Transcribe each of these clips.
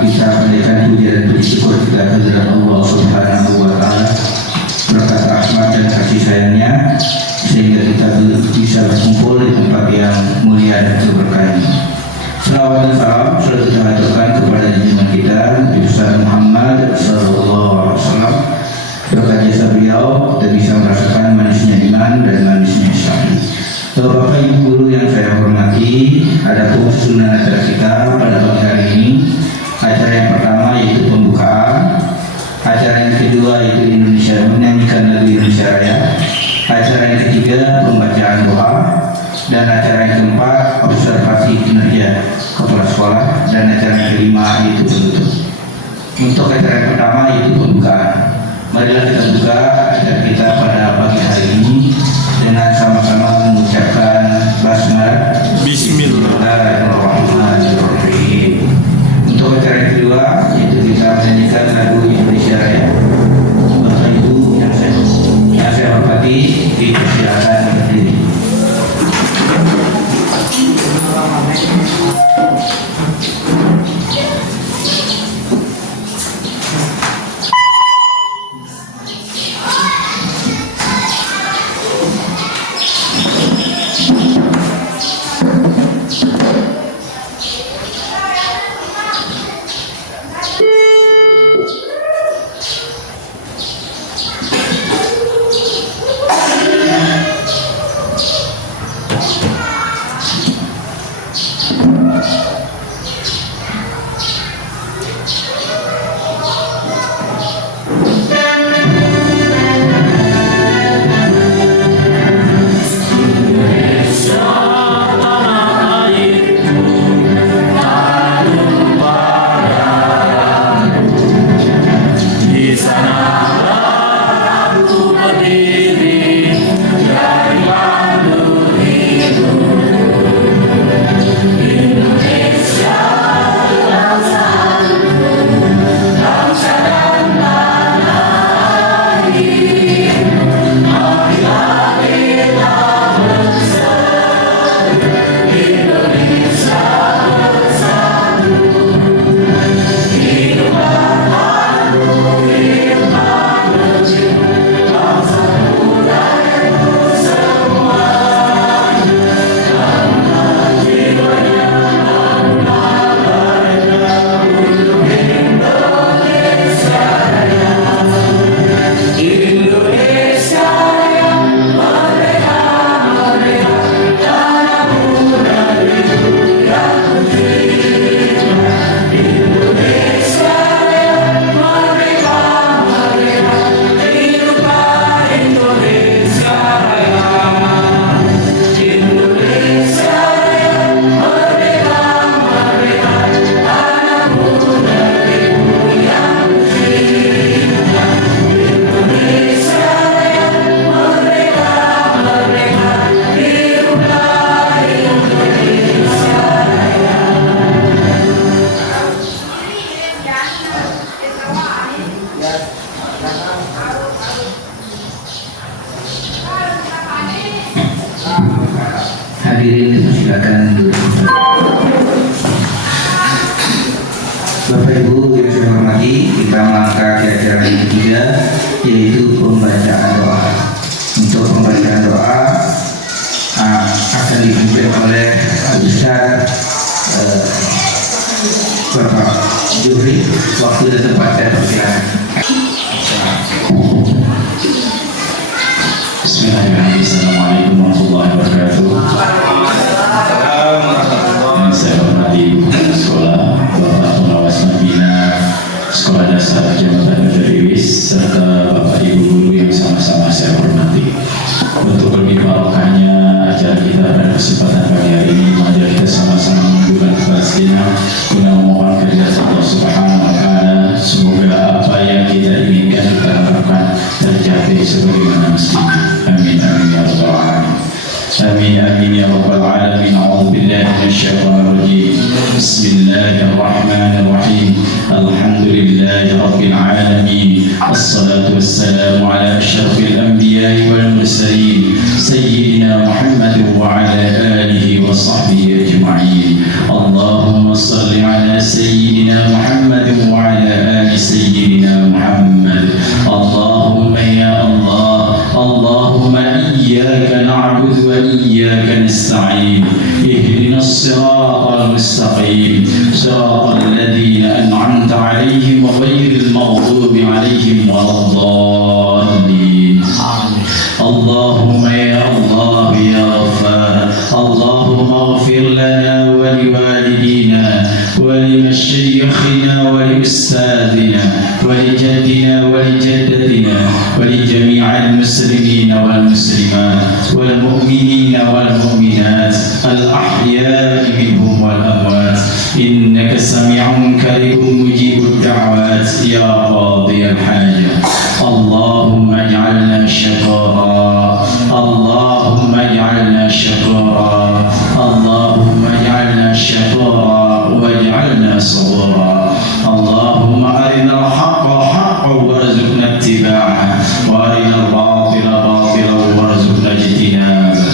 kita panjatkan puja dan puji syukur kita kehadirat Allah Subhanahu wa Ta'ala, berkat rahmat dan kasih sayangnya sehingga kita bisa berkumpul di tempat yang mulia dan berkah ini. Salawat dan salam selalu kita haturkan kepada junjungan kita Nabi besar Muhammad sallallahu alaihi wasallam. Berkat jasa beliau kita bisa merasakan manisnya iman dan manisnya Islam. Bapak Ibu guru yang saya hormati, ada sunnah acara kita pada pagi hari ini. Acara yang pertama yaitu pembukaan, acara yang kedua yaitu Indonesia menyanyikan lagu Indonesia Raya, acara yang ketiga pembacaan doa, dan acara yang keempat observasi kinerja kepala sekolah, dan acara yang kelima yaitu penutup. Untuk acara yang pertama yaitu pembukaan. Marilah kita buka acara kita pada pagi hari ini dengan sama-sama mengucapkan basmalah Bismillahirrahmanirrahim. Untuk acara yang kedua yaitu kita menyanyikan lagu Indonesia Raya. Bapak Ibu yang saya hormati, dipersilakan berdiri. Hadirin dipersilakan duduk. Bapak Ibu yang saya hormati, kita melangkah ke acara yang ketiga yaitu pembacaan doa. Untuk pembacaan doa akan dipimpin oleh Ustaz Bapak Juhri. Waktu dan tempat saya persilakan. Bismillahirrahmanirrahim. Assalamualaikum warahmatullahi wabarakatuh. Yang saya hormati guru sekolah, Bapak Pengawas Pembina Sekolah Dasar Kecamatan Dariwis, serta Bapak Ibu guru yang sama-sama saya hormati. Untuk lebih barokahnya acara kita pada kesempatan pagi hari ini, mari kita sama-sama mengucapkan kepastian guna memohon kerja Allah Subhanahu wa Ta'ala. Semoga apa yang kita inginkan kita harapkan tercapai sebagaimana mestinya. Amin amin ya rabbal alamin. Amin amin ya rabbal alamin. A'udzu billahi minasyaitonir rajim. Bismillahirrahmanirrahim. Alhamdulillahi rabbil alamin. Assalatu wassalamu ala asyrafil anbiya'i wal mursalin sayyidina Muhammad wa ala alihi wa sahbihi ajma'in. Allahumma salli ala sayyidina Muhammad نستعين اهدنا الصراط المستقيم صراط الذين أنعمت عليهم غير المغضوب عليهم ولا الضالين اللهم يا الله يا غفار اللهم اغفر لنا ولوالدينا ولمشايخنا ولأستاذنا ولجدنا ولجدتنا ولجميع المسلمين والمسلمات والمؤمنين والمؤمنات الأحياء منهم والأموات إنك سميع كريم مجيب الدعوات يا قاضي الحاجة اللهم اجعلنا شكورا اللهم اجعلنا شكورا اللهم اجعلنا شكورا واجعلنا صبورا اللهم أرنا الحق حقا وارزقنا اتباعه وأرنا الباطل باطلا وارزقنا اجتنابه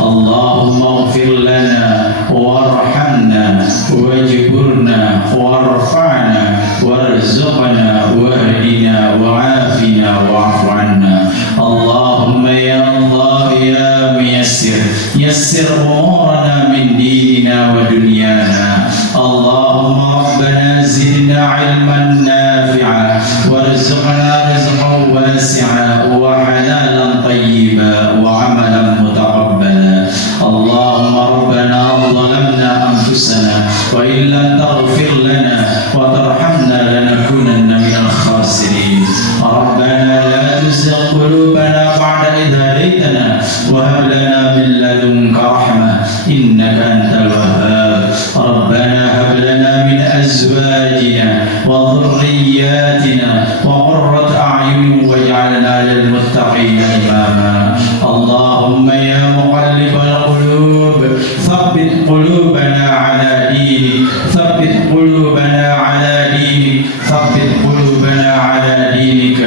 اللهم اغفر لنا وارحمنا واجبرنا وارفعنا وارزقنا واهدنا وعافنا واعف عنا اللهم يا الله يا ميسر يسر أمورنا من ديننا ودنيانا اللهم ربنا زدنا علما نافعا وارزقنا رزقا واسعا وحلالا طيبا وعملا متقبلا اللهم ربنا ظلمنا أنفسنا وإن لم تغفر لنا وترحمنا لنكونن من الخاسرين ربنا لا تزغ قلوبنا بعد إذ هديتنا وهب لنا من لدنك رحمة إنك أنت الوهاب ربنا هب لنا من أزواجنا وذرياتنا وقرة أعين واجعلنا للمتقين إماما اللهم يا مقلب القلوب ثبت قلوبنا على دينك ثبت قلوبنا على دينك ثبت قلوبنا على دينك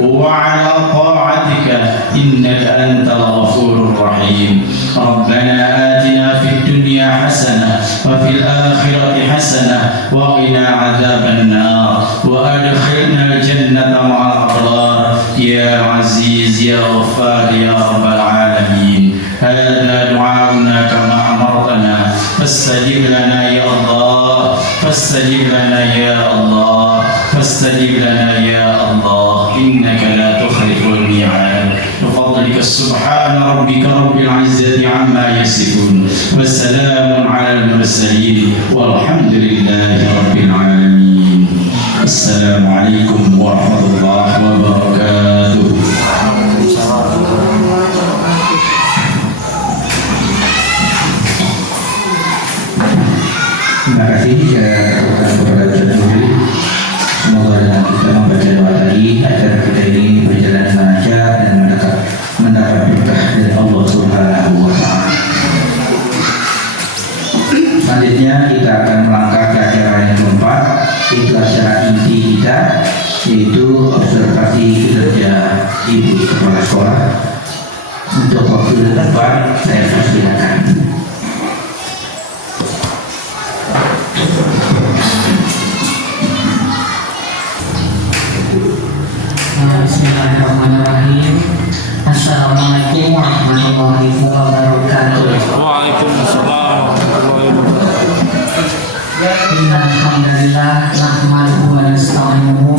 وعلى طاعتك إنك أنت الغفور الرحيم ربنا آتنا في الدنيا حسنة وفي الآخرة حسنة وقنا عذاب النار وأدخلنا الجنة مع الأبرار يا عزيز يا غفار يا رب العالمين هذا دعاؤنا كما أمرتنا فاستجب لنا يا الله فاستجب لنا يا الله فاستجب لنا يا الله إنك لا تخلف الميعاد بفضلك سبحان ربك رب العزة عما يصفون والسلام على المرسلين والحمد لله رب العالمين السلام عليكم ورحمة الله وبركاته. Terima kasih kepada Ustaz Nurul. Semoga dengan kita membaca doa tadi acara kita ini berjalan lancar dan mendapat berkah dari Allah Subhanahu wa Ta'ala. Selanjutnya kita akan melangkah ke acara yang keempat, itu acara inti kita, yaitu observasi kinerja ibu kepala sekolah. Untuk waktu dan tempat saya persilakan. Bismillahirrahmanirrahim. Assalamualaikum warahmatullahi wabarakatuh. Waalaikumsalam warahmatullahi wabarakatuh. Alhamdulillah nahmaduhu wa nasta'inuhu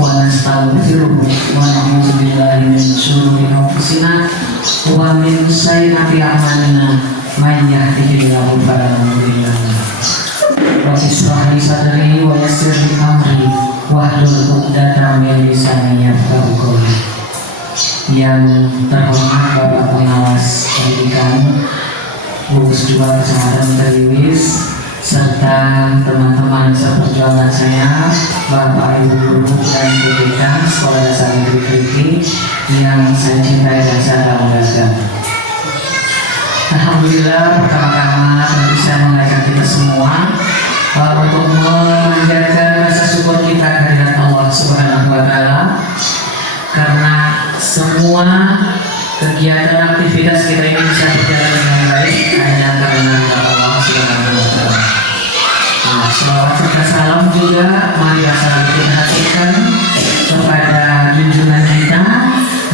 wa nastaghfiruhu wa na'udzu billahi min shururi anfusina wa min sayyiati a'malina may yahdihillahu fala mudilla lahu wa yashrah li sadri wa yassir li amri wahlul 'uqdatam min lisani yafqahu qawli. Yang terhormat Bapak Pengawas Pendidikan Gugus Tugas Kecamatan Teriwis serta teman-teman seperjuangan saya, Bapak Ibu Guru dan PPK Sekolah Dasar Negeri Kriki yang saya cintai dan saya banggakan. Alhamdulillah, pertama-tama bisa mengajak kita semua untuk memanjatkan rasa syukur kita kehadirat Allah Subhanahu wa Ta'ala, karena semua kegiatan aktivitas kita ini bisa berjalan dengan baik hanya karena Allah Subhanahu wa Ta'ala. Salawat serta salam juga mari selalu kita haturkan kepada junjungan kita,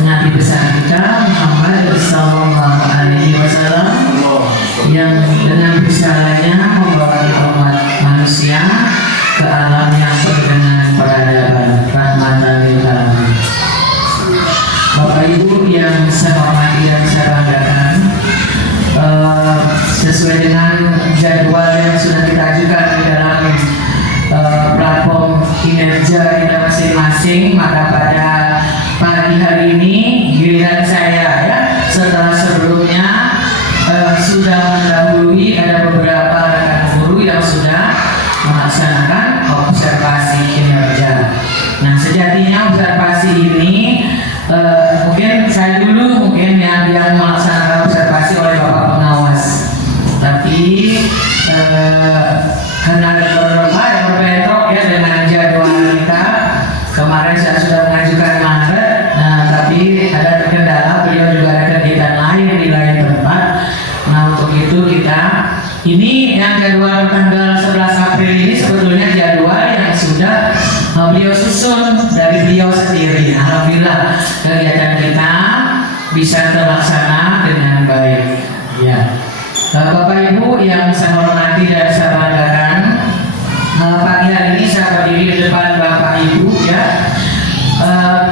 Nabi besar kita Muhammad sallallahu alaihi wasallam, sesuai dengan jadwal yang sudah kita ajukan di dalam platform kinerja kita masing-masing, maka pada pagi hari ini giliran saya ya, setelah sebelumnya sudah mendahului ada beberapa rekan guru yang sudah melaksanakan observasi kinerja. Nah, sejatinya observasi ini mungkin saya dulu mungkin yang melaksanakan observasi oleh Bapak Pengawas, tapi karena berbentrok ya dengan jadwal kita, kemarin saya sudah mengajukan Maret, nah tapi ada terkendala, beliau juga ada kegiatan lain di lain tempat. Nah, untuk itu kita ini yang jadwal tanggal 11 April ini sebetulnya jadwal yang sudah beliau susun dari beliau sendiri. Alhamdulillah kegiatan kita bisa terlaksana dengan baik. Ya, Bapak Ibu yang saya hormati dan saya banggakan, pagi hari ini saya berdiri di depan Bapak Ibu ya,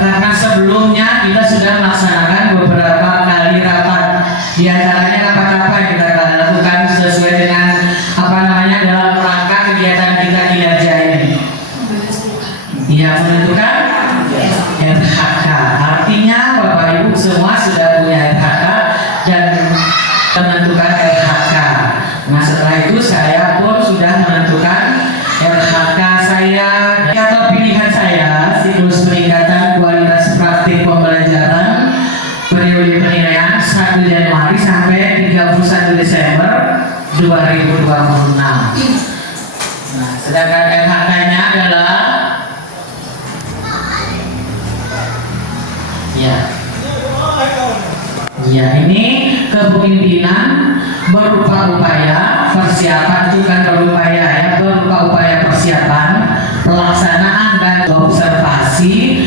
karena sebelumnya kita sudah melaksanakan beberapa kali rapat. Di antaranya rapat-rapat yang kita lakukan sesuai dengan dalam rangka kegiatan kita kinerja ini. Ya, menentukan RHK. Artinya Bapak Ibu semua sudah punya RHK dan menentukan RHK. Nah, setelah itu saya pun sudah menentukan RHK saya atau pilihan saya, siklus peningkatan kualitas praktik pembelajaran periode penilaian 1 Januari sampai 31 Desember 2026. Nah, sedangkan RHK-nya adalah ini kepemimpinan berupa upaya persiapan, bukan berupaya ya, berupa upaya persiapan, pelaksanaan dan observasi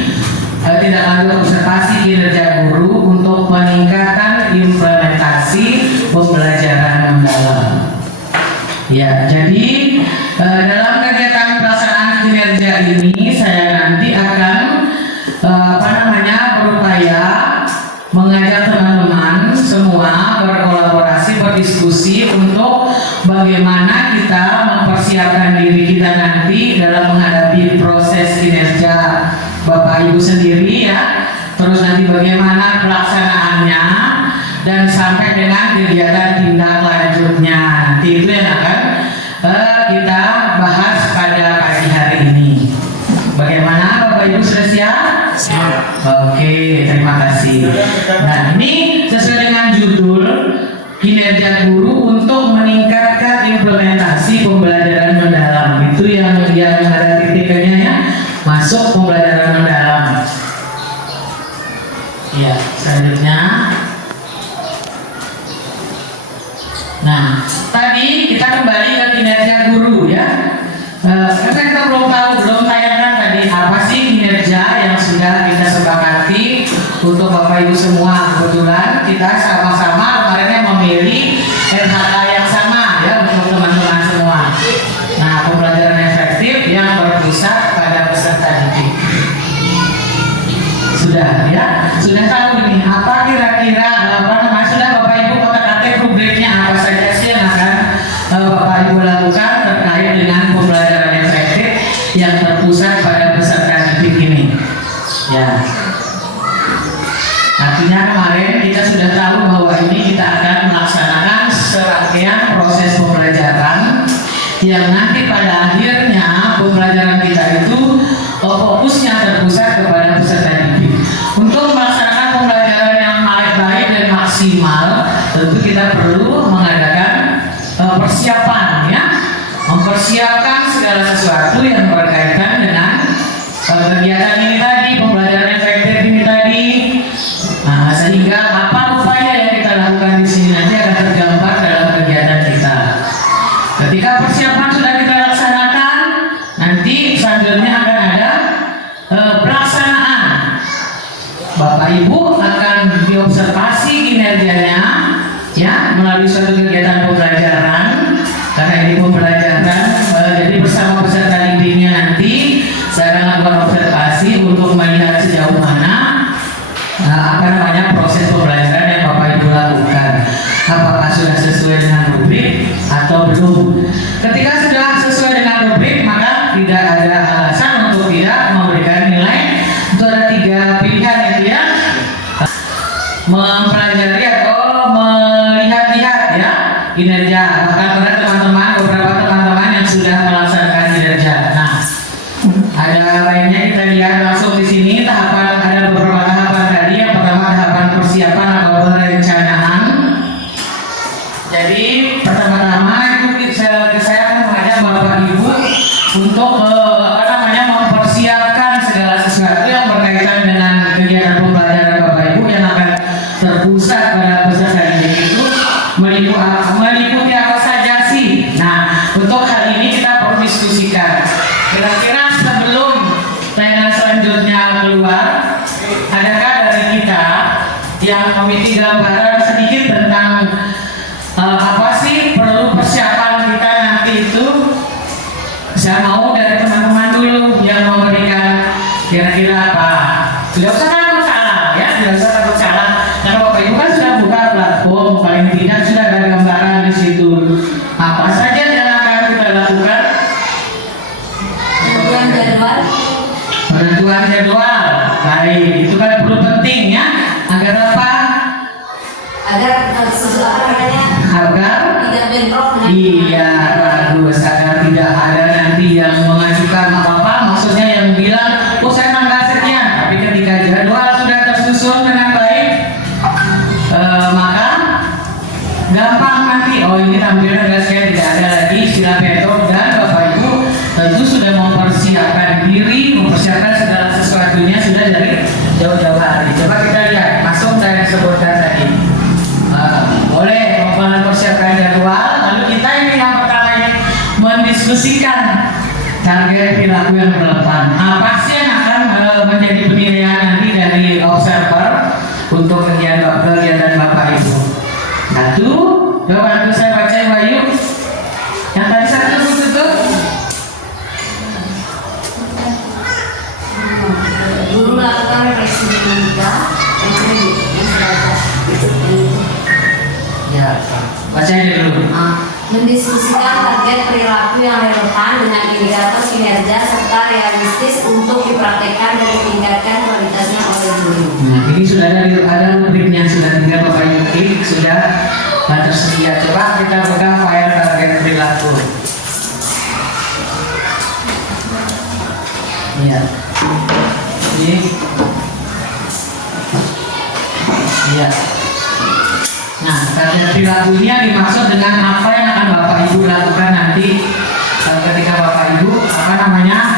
tidak lanjut observasi kinerja guru untuk peningkatan implementasi pembelajaran mendalam. Ya, jadi dalam kegiatan pelaksanaan kinerja ini saya nanti akan berupaya mengajak teman-teman semua berkolaborasi, berdiskusi untuk bagaimana kita mempersiapkan diri kita nanti dalam menghadapi proses kinerja Bapak Ibu sendiri ya, terus nanti bagaimana pelaksanaannya dan sampai dengan kegiatan tindak lanjutnya. Nanti itu yang akan kita bahas pada pagi hari ini. Bagaimana Bapak Ibu sudah siap? Siap. Oke, terima kasih. Nah, ini sesuai dengan judul kinerja guru untuk meningkatkan implementasi pembelajaran mendalam. Itu yang ada titiknya ya, masuk pembelajaran mendalam. Ya, selanjutnya. Nah, tadi kita kembali ke kinerja guru ya. Karena kita belum tayangkan tadi apa sih kinerja yang sudah kita sepakati untuk Bapak Ibu semua. Kebetulan kita sama-sama kemarinnya memilih RHK yang sama ya untuk teman-teman semua. Nah, pembelajaran efektif yang berpusat pada peserta didik. Sudah ya, sudah tahu ini apa kira-kira sudah Bapak Ibu kotak-katik rubriknya apa saja sih yang akan Bapak Ibu lakukan terkait dengan pembelajaran efektif yang terpusat pada peserta didik ini. Ya. Artinya kemarin kita sudah tahu bahwa ini kita akan melaksanakan serangkaian proses pembelajaran yang nanti pada akhirnya pembelajaran kita itu fokusnya terpusat kepada peserta didik. Untuk melaksanakan pembelajaran yang baik dan maksimal, tentu kita perlu mengadakan persiapan ya, mempersiapkan segala sesuatu yang berkaitan dengan kegiatan ini tadi, pembelajaran efektif ini tadi. Nah, sehingga apa upaya yang kita lakukan di sini nanti akan tergambar dalam kegiatan kita. Ketika persiapan sudah kita laksanakan, nanti selanjutnya akan ada pelaksanaan. Bapak Ibu akan diobservasi kinerjanya ya melalui suatu kegiatan pembelajaran. Karena ini pembelajaran, jadi bersama peserta didiknya nanti saya akan melakukan observasi untuk melihat sejauh mana proses pembelajaran yang Bapak Ibu lakukan. Apakah sudah sesuai dengan rubrik mempelajari atau melihat-lihat ya kinerja. Bahkan ada teman-teman, beberapa teman-teman yang sudah melaksanakan kinerja. Nah, ada lainnya kita lihat langsung di sini tahapan, ada beberapa tahapan tadi. Yang pertama tahapan persiapan atau perencanaan. Jadi pertama-tama itu saya akan mengajak Bapak Ibu untuk mempersiapkan segala sesuatu yang berkaitan dengan kegiatan pembelajaran Bapak Ibu yang akan terpusat pada peserta didik itu meliputi apa saja sih. Nah, untuk hal ini kita perlu diskusikan. Kira-kira sebelum tayangan selanjutnya keluar, adakah dari kita yang memiliki gambaran sedikit tentang apa sih perlu persiapan kita nanti itu? Saya mau dari teman-teman dulu yang memberikan kira-kira apa. Tidak usah takut salah ya, tidak usah takut salah. Karena Bapak Ibu kan sudah buka platform, paling tidak sudah ada gambaran di situ. Apa saja yang akan kita lakukan? Penentuan jadwal. Penentuan jadwal. Baik, itu kan perlu penting ya. Agar apa? Agar sesuatu Agar tidak bentrok dengan iya, bagus. Agar tidak ada nanti yang mengajukan apa-apa, maksudnya yang bilang, oh saya nggak sekian. Tapi ketika jadwal sudah tersusun dengan baik, maka gampang nanti. Oh ini tampilan sekian, tidak ada lagi sila peto, dan Bapak Ibu tentu sudah mempersiapkan diri, mempersiapkan segala sesuatunya sudah dari jauh-jauh hari. Coba kita lihat, masuk saya sebutkan tadi. Boleh mempersiapkan jadwal, lalu kita ini yang pertama ini mendiskusikan target perilaku yang relevan. Apa sih yang akan menjadi penilaian nanti dari observer untuk kegiatan Bapak Ibu? Satu, bantu saya baca Bayu. Yang tadi satu tutup. guru melakukan refleksi dinamika yang sudah Ya, baca dulu. mendiskusikan target perilaku yang relevan dengan indikator kinerja serta realistis untuk dipraktekkan dan ditingkatkan kualitasnya oleh guru. Nah, ini sudah ada rubriknya, sudah tinggal Bapak Ibu klik, sudah tersedia. Coba kita buka file target perilaku. Iya. Ini. Iya. Nah, target perilaku ini yang dimaksud dengan apa yang akan Bapak Ibu lakukan nanti ketika Bapak Ibu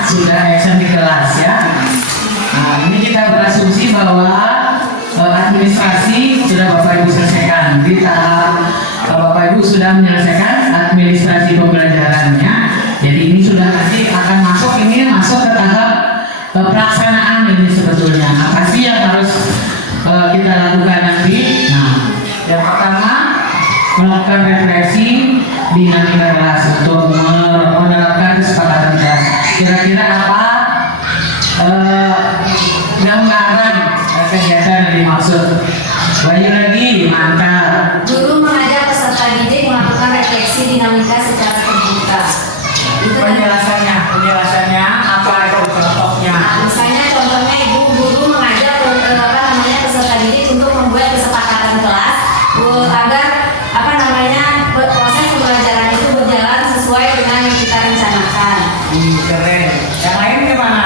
sudah action di kelas ya. Nah, ini kita berasumsi bahwa administrasi sudah Bapak Ibu selesaikan. Di tahap Bapak Ibu sudah menyelesaikan administrasi pembelajarannya. Jadi ini sudah nanti akan masuk ke tahap pelaksanaan ini sebetulnya. Apa sih yang harus kita lakukan nanti? Nah, yang pertama melakukan refleksi dinamika kelas untuk menerapkan kesepakatan kelas. Kira-kira apa gambaran kegiatan yang dimaksud? Bayu lagi, mantap. Guru mengajak peserta didik melakukan refleksi dinamika secara terbuka. Itu Penjelasannya apa itu contohnya? Nah, misalnya contohnya ibu guru mengajak peserta didik untuk membuat kesepakatan kelas agar proses pembelajaran itu berjalan sesuai dengan yang kita rencanakan. Keren. Yang lain gimana?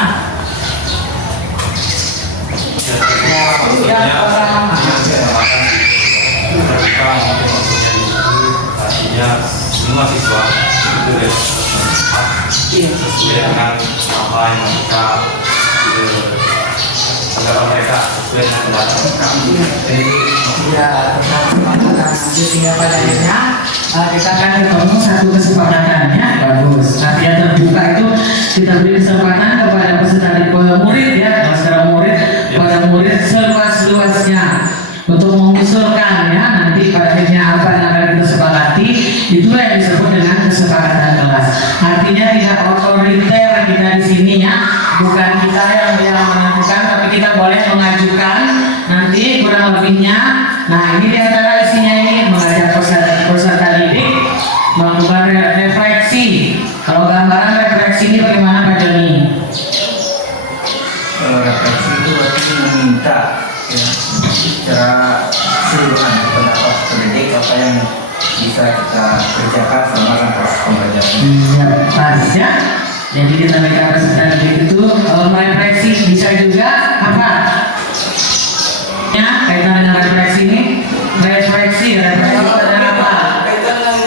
Artinya semua siswa itu sesuai dengan apa yang mereka anggapan mereka sesuai dengan pendapat mereka. Ya, tentang kesepakatan nanti tinggal pada akhirnya kita akan ketemu satu kesepakatan ya, bagus. Artinya terbuka itu kita beri kesempatan kepada peserta murid ya, pada murid seluas-luasnya untuk mengusulkan ya nanti pada akhirnya apa yang akan kita sepakati, itulah yang disebut dengan kesepakatan kelas. Artinya tidak otoriter kita di sini ya, bukan kita yang menentukan, tapi kita boleh mengajukan nanti kurang lebihnya. Nah, ini diantara isinya ini mengajak peserta didik melakukan refleksi. Kalau gambaran refleksi ini bagaimana Pak Joni? Refleksi itu berarti meminta ya, secara keseluruhan pendapat pendidik apa yang bisa kita kerjakan selama kan proses pembelajaran. Ya, pas ya. Jadi kita mereka peserta didik itu merefleksi bisa juga apa? Ya, kaitan dengan refleksi ini, refleksi adalah apa? Kaitan dengan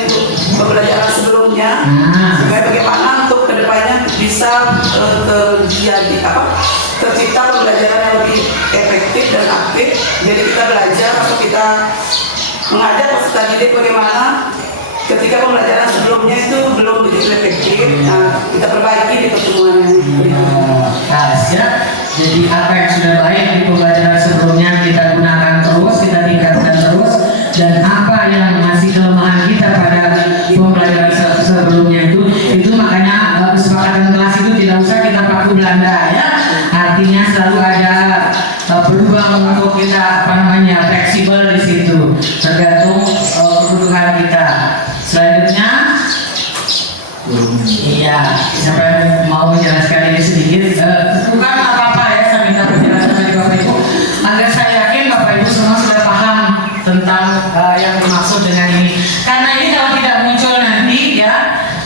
pembelajaran sebelumnya, supaya bagaimana untuk kedepannya bisa tercipta pembelajaran yang lebih efektif dan aktif. Jadi kita belajar atau kita mengajar peserta didik bagaimana ketika pembelajaran sebelumnya itu belum begitu efektif. Nah, kita perbaiki di pertemuan Ya. Jadi apa yang sudah baik di pembelajaran sebelumnya kita gunakan terus, kita tingkatkan terus, dan apa yang masih kelemahan kita pada pembelajaran sebelumnya itu makanya kesepakatan kelas itu tidak usah kita paku Belanda ya. Artinya selalu ada peluang untuk kita fleksibel di situ, tergantung kebutuhan kita. Selanjutnya, iya, siapa yang mau menjelaskan ini sedikit? Bukan apa-apa ya, saya minta penjelasan dari Bapak Ibu. Agar saya yakin Bapak Ibu semua sudah paham tentang yang dimaksud dengan ini. Karena ini kalau tidak muncul nanti ya,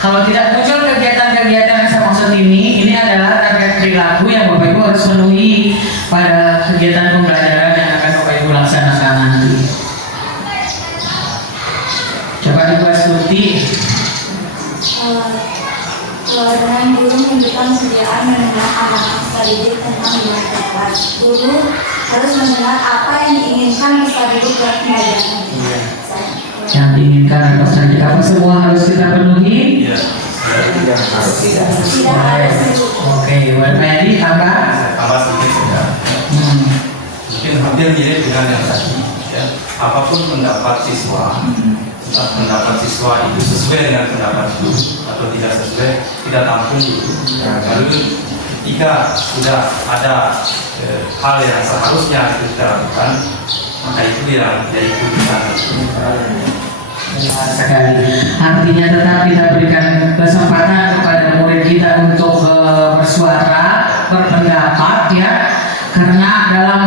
kalau tidak muncul kegiatan-kegiatan yang saya maksud ini adalah target perilaku yang Bapak Ibu harus penuhi pada kegiatan pembelajaran yang akan Bapak Ibu laksanakan nanti. Coba Ibu Astuti. Dengan guru memberikan sediaan mendengar anak peserta didik tentang belajar kelas. Guru harus mendengar apa yang diinginkan peserta didik dalam pembelajaran. Yang diinginkan oleh peserta didik apa semua harus kita penuhi? Iya. Tidak harus. Oke, buat Pak Edi tambah. Tambah sedikit saja. Mungkin hampir mirip dengan yang tadi. Ya. Apapun pendapat siswa itu sesuai dengan pendapat guru atau tidak sesuai, kita tampung dulu. Lalu ketika sudah ada hal yang seharusnya kita lakukan, maka itu yang jadi keputusan. Sekali. Artinya tetap kita berikan kesempatan kepada murid kita untuk bersuara, berpendapat ya. Karena dalam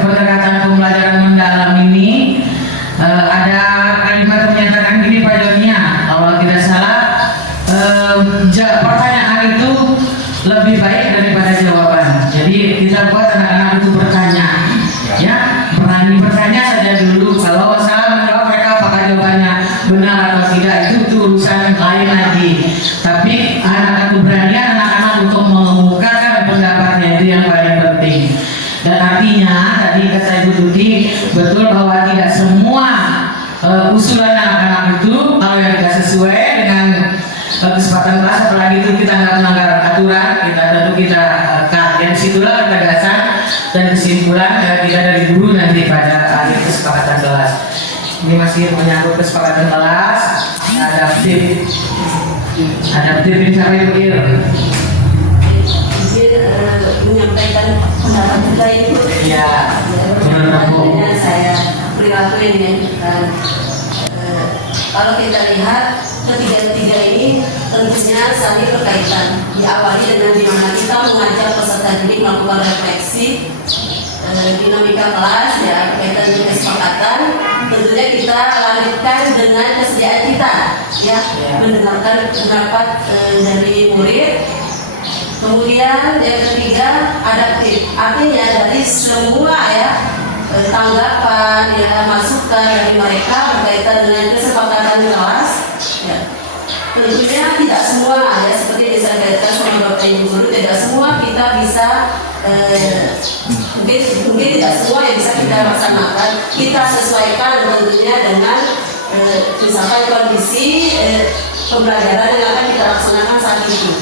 pendekatan pembelajaran mendalam ini ada kalimat yang menyatakan gini Pak Jonia, kalau tidak salah pertanyaan itu lebih baik daripada jawaban. Jadi kita buat anak-anak itu bertanya, ya berani bertanya saja dulu. Kalau salah menjawab mereka apakah jawabannya benar atau tidak itu urusan lain lagi. Tapi anak-anak keberanian anak-anak untuk mengemukakan pendapatnya itu yang paling penting. Dan artinya tadi kata Ibu Tuti betul bahwa tidak semua usulan anak-anak itu kalau yang tidak sesuai dengan kesepakatan kelas, apalagi itu kita nggak melanggar aturan, kita cut. Dan situlah ketegasan dan kesimpulan kita dari guru nanti pada akhir kesepakatan kelas. Ini masih menyangkut kesepakatan kelas. Adaptif ini sampai berakhir. Menyampaikan pendapat kita itu. Iya, benar Bu. Saya perilaku yang dianjurkan. Kalau kita lihat ketiga-tiga ini tentunya saling berkaitan. Diawali dengan dimana kita mengajar peserta didik melakukan refleksi, dinamika kelas ya, kaitan dengan kesepakatan. Tentunya kita lanjutkan dengan kesediaan kita ya, mendengarkan pendapat dari murid. Kemudian yang ketiga adaptif, artinya dari semua ya tanggapan ya masukan dari mereka berkaitan dengan kesepakatan kelas ya. Tentunya tidak semua ya seperti disampaikan sama Bapak Ibu guru, tidak semua kita bisa mungkin tidak semua yang bisa kita laksanakan. Kita sesuaikan tentunya dengan misalkan kondisi pembelajaran yang akan kita laksanakan saat itu.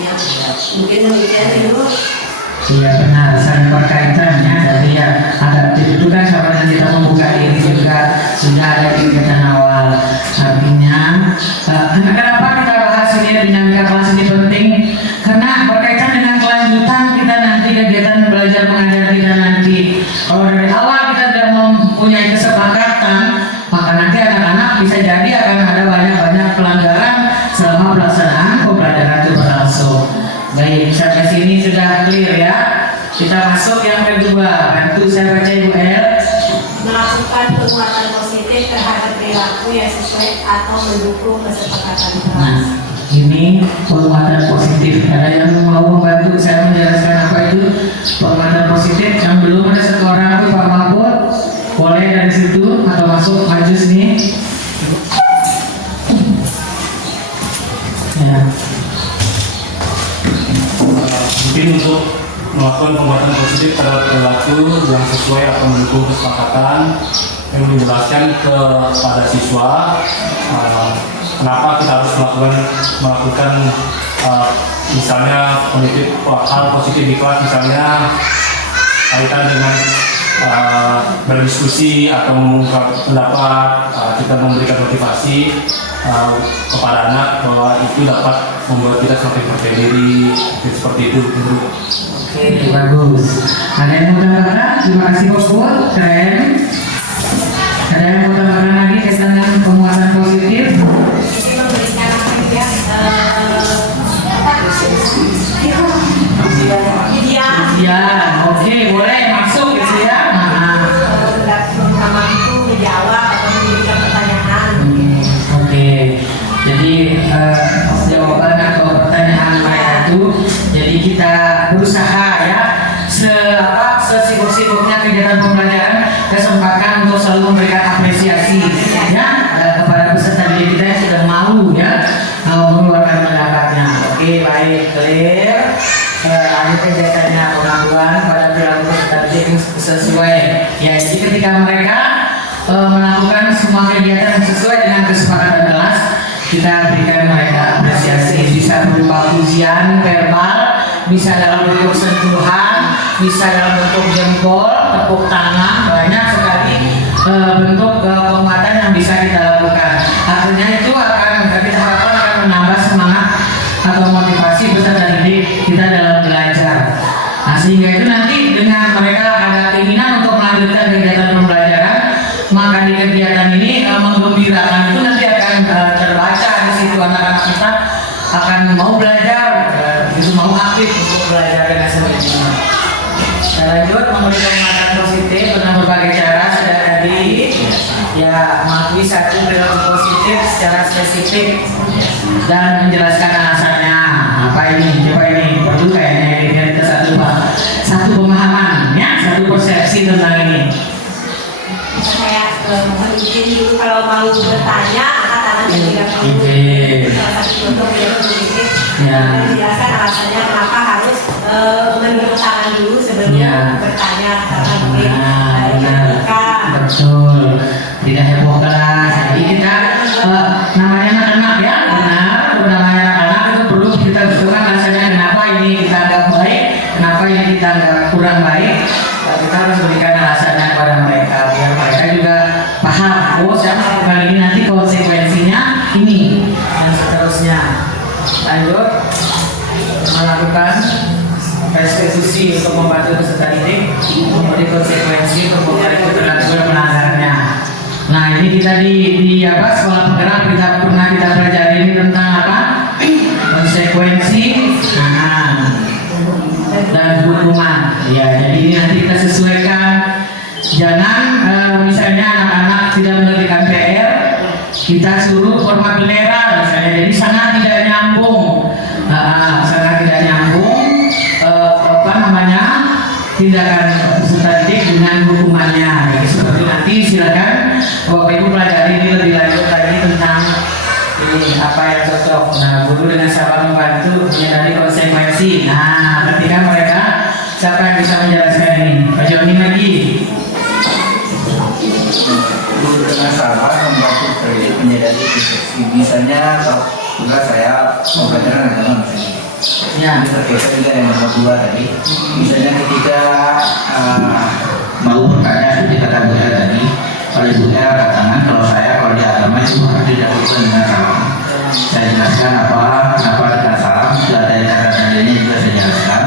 Ya, mungkin demikian Ibu. Iya benar, saling berkaitannya. Jadi ya adaptif itu kan sama dengan kita membuka diri juga sudah ada kegiatan awal. Artinya kenapa kita bahas ini dinamika kelas ini penting? Karena berkaitan dengan kelanjutan kita nanti kegiatan belajar mengajar kita nanti. Kalau dari awal kita tidak mempunyai kesepakatan, maka nanti anak-anak bisa jadi akan ada banyak pelanggaran selama pelaksanaan pembelajaran itu berlangsung. Baik, sampai sini sudah clear ya. Kita masuk yang kedua. Bantu saya baca Ibu El. melakukan penguatan positif terhadap perilaku yang sesuai atau mendukung kesepakatan kelas. Ini penguatan positif. Ada yang mau membantu saya menjelaskan apa itu penguatan positif? Yang belum ada satu orang itu Pak Mahfud, boleh dari situ atau masuk maju sini. Ya. Mungkin untuk melakukan penguatan positif terhadap perilaku yang sesuai atau mendukung kesepakatan, yang menjelaskan kepada siswa kenapa kita harus melakukan misalnya hal positif di kelas, misalnya kaitan dengan berdiskusi atau mengungkap pendapat, kita memberikan motivasi kepada anak bahwa itu dapat membuat kita semakin percaya diri, seperti itu. Oke, bagus. Ada yang mau tambahkan? Terima kasih Bapak, keren. Ada yang mau tambahkan lagi tentang penguatan positif? Jadi memberikan Ya, oke, boleh masuk gitu ya. mampu menjawab atau memberikan pertanyaan. Oke, jadi jawaban atau pertanyaan mereka itu, jadi kita berusaha ya sesibuk-sibuknya kegiatan pembelajaran, kesempatan untuk selalu memberikan apresiasi ya kepada peserta didik kita yang sudah mau ya mengeluarkan pendapatnya. Oke, baik, clear. Lanjut kegiatannya pengakuan pada perilaku peserta didik yang sesuai. Ya, jadi ketika mereka melakukan semua kegiatan yang sesuai dengan kesepakatan kelas, kita berikan mereka apresiasi, bisa berupa pujian verbal, bisa dalam bentuk sentuhan, bisa dalam bentuk jempol, tepuk tangan, banyak sekali bentuk penguatan yang bisa kita lakukan. Artinya itu akan kita harapkan akan menambah semangat atau motivasi peserta didik kita dalam belajar. Nah, sehingga itu nanti dengan mereka ada keinginan untuk melanjutkan kegiatan pembelajaran, maka di kegiatan ini menggembirakan itu nanti akan terbaca di situ, anak-anak kita akan mau belajar, itu mau aktif untuk belajar dengan sendirinya. Saya lanjut memberi penguatan positif dengan berbagai cara sudah tadi ya, mengakui satu perilaku positif secara spesifik dan menjelaskan alasannya. Apa ini? Coba ini perlu kayaknya ini kita satu pemahaman ya, satu persepsi tentang ini. Saya mohon izin dulu kalau mau bertanya angkat tangan dan tidak perlu salah satu untuk menjelaskan alasannya kenapa harus menurut tangan dulu sebelum bertanya karena mungkin betul, tidak heboh kelas. Jadi kita namanya anak-anak ya, namanya anak-anak itu perlu kita betulkan alasannya kenapa ini kita anggap baik, kenapa ini kita anggap kurang baik. Kita harus berikan alasannya kepada mereka biar mereka juga paham, oh saya melakukan ini nanti konsekuensinya ini dan seterusnya. Lanjut melakukan restitusi untuk membantu peserta didik memberi konsekuensi untuk mencari perilaku yang melanggarnya. Nah, ini kita di sekolah penggerak kita pernah pelajari ini tentang apa? Konsekuensi dan hukuman. Ya, jadi ini nanti kita sesuaikan. Jangan misalnya anak-anak tidak mengerjakan PR, kita suruh format bendera misalnya, jadi sangat tidak nyambung, tindakan peserta didik dengan hukumannya. Jadi seperti nanti silakan Bapak Ibu pelajari ini lebih lanjut lagi tentang ini apa yang cocok. Nah, guru dengan siapa membantu menyadari konsekuensi. Nah, ketika mereka siapa yang bisa menjelaskan ini? Pak Joni lagi. Guru dengan sahabat membantu menyadari konsekuensi. Misalnya kalau saya pembelajaran agama misalnya. Ya. Ini terkait juga yang nomor 2 tadi. Misalnya ketika mau bertanya seperti kata Bu Ella tadi, kalau Ibu Ella katakan kalau di agama itu harus didahulukan dengan salam. Saya jelaskan kenapa dengan salam, sudah ada cara-caranya juga saya jelaskan.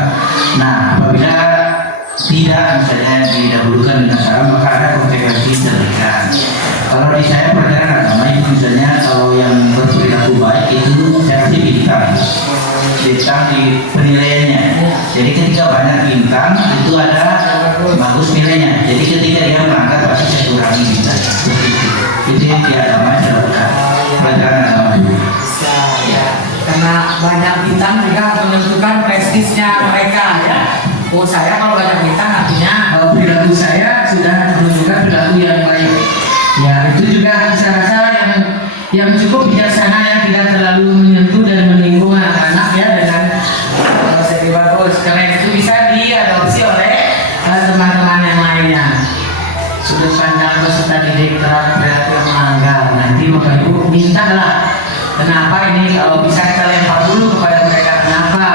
Nah, apabila tidak misalnya didahulukan dengan salam, maka ada konsekuensi diberikan. Kalau di saya pelajaran agama itu misalnya kalau yang berperilaku baik itu saya kasih bintang di penilaiannya. Jadi ketika banyak bintang itu ada bagus nilainya. Jadi ketika dia melanggar pasti saya kami kita. Itu yang tiada masalah. Pelajaran agama dulu. Bisa ya, karena banyak bintang juga menentukan prestisnya mereka ya. Oh saya kalau banyak bintang artinya perilaku saya sudah menunjukkan perilaku yang baik. Ya itu juga saya rasa yang cukup bijaksana yang tidak terlalu menyentuh dan menyinggung anak-anak ya dengan segi bagus. Karena itu bisa diadopsi oleh teman-teman yang lainnya. Sudut pandang peserta didik terhadap perilaku yang melanggar. Nanti Bapak Ibu mintalah kenapa ini kalau bisa kita lempar dulu kepada mereka kenapa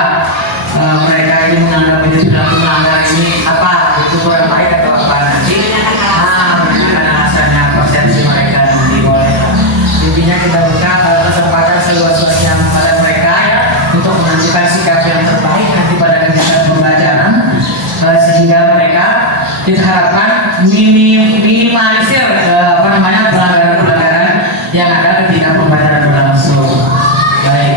mereka ini menganggap ini perilaku melanggar ini apa itu kurang baik atau apa nanti menanyakan alasannya persepsi mereka nanti boleh. Intinya kita buka kesempatan seluas-luasnya pada mereka ya untuk menentukan sikap yang terbaik nanti pada kegiatan pembelajaran sehingga mereka kita harapkan minimalisir pelanggaran-pelanggaran yang ada ketika pembelajaran berlangsung. Baik.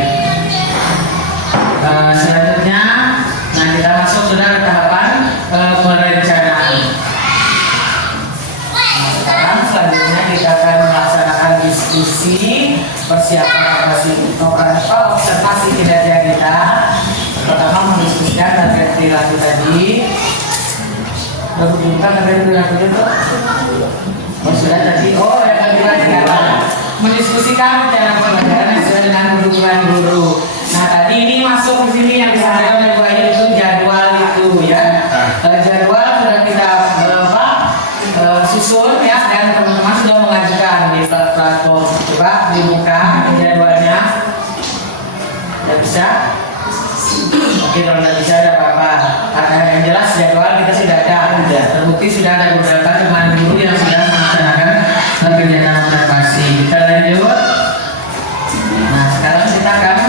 Selanjutnya, nah kita masuk sudah ke tahapan perencanaan. Nah, sekarang selanjutnya kita akan melaksanakan diskusi persiapan observasi kinerja kita. Pertama mendiskusikan target perilaku tadi. Bukan target perilaku itu. Oh sudah tadi. Oh yang kedua sekarang mendiskusikan rencana pembelajaran yang sesuai dengan kebutuhan guru. Nah tadi ini masuk di sini yang disampaikan oleh Bu Ayu itu jadwal itu ya. Jadwal sudah kita susun ya dan teman-teman sudah mengajukan di platform. Coba dibuka jadwalnya. Tidak bisa? Oke kalau tidak bisa ada apa-apa. Yang jelas jadwal kita sudah ada. Terbukti sudah ada beberapa teman guru yang sudah melaksanakan kegiatan observasi. Kita lanjut. Nah sekarang kita akan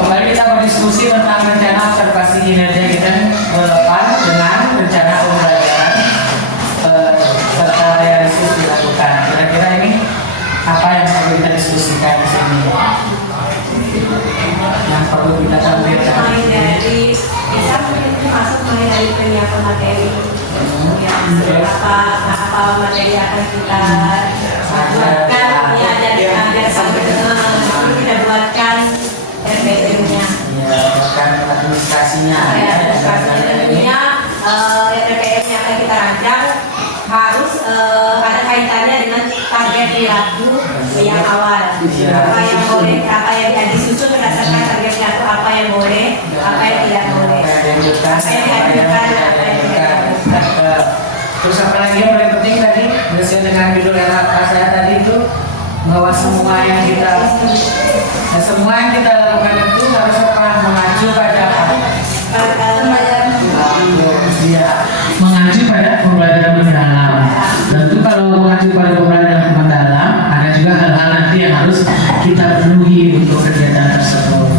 kembali kita berdiskusi tentang rencana observasi kinerja kita ke depan dengan rencana pembelajaran serta realistis dilakukan. Kira-kira ini apa yang perlu kita diskusikan di sini? Yang perlu kita tampilkan. Mulai dari bisa masuk mulai dari penyiapan materi. Apa materi akan kita buatkan ya dan sampai kita buatkan RPTU-nya. Ya, buatkan administrasinya. Administrasinya RPTU yang akan kita rancang harus ada kaitannya dengan target perilaku yang awal. Apa yang boleh, apa yang disusun berdasarkan target perilaku, apa yang boleh, apa yang tidak boleh. Apa yang dianjurkan, apa yang tidak. Terus apa lagi yang paling penting tadi sesuai dengan judul saya tadi itu bahwa semua yang kita lakukan itu harus mengacu pada mengacu pada pembelajaran mendalam. Tentu kalau mengacu pada pembelajaran mendalam ada juga hal-hal nanti yang harus kita penuhi untuk kegiatan tersebut.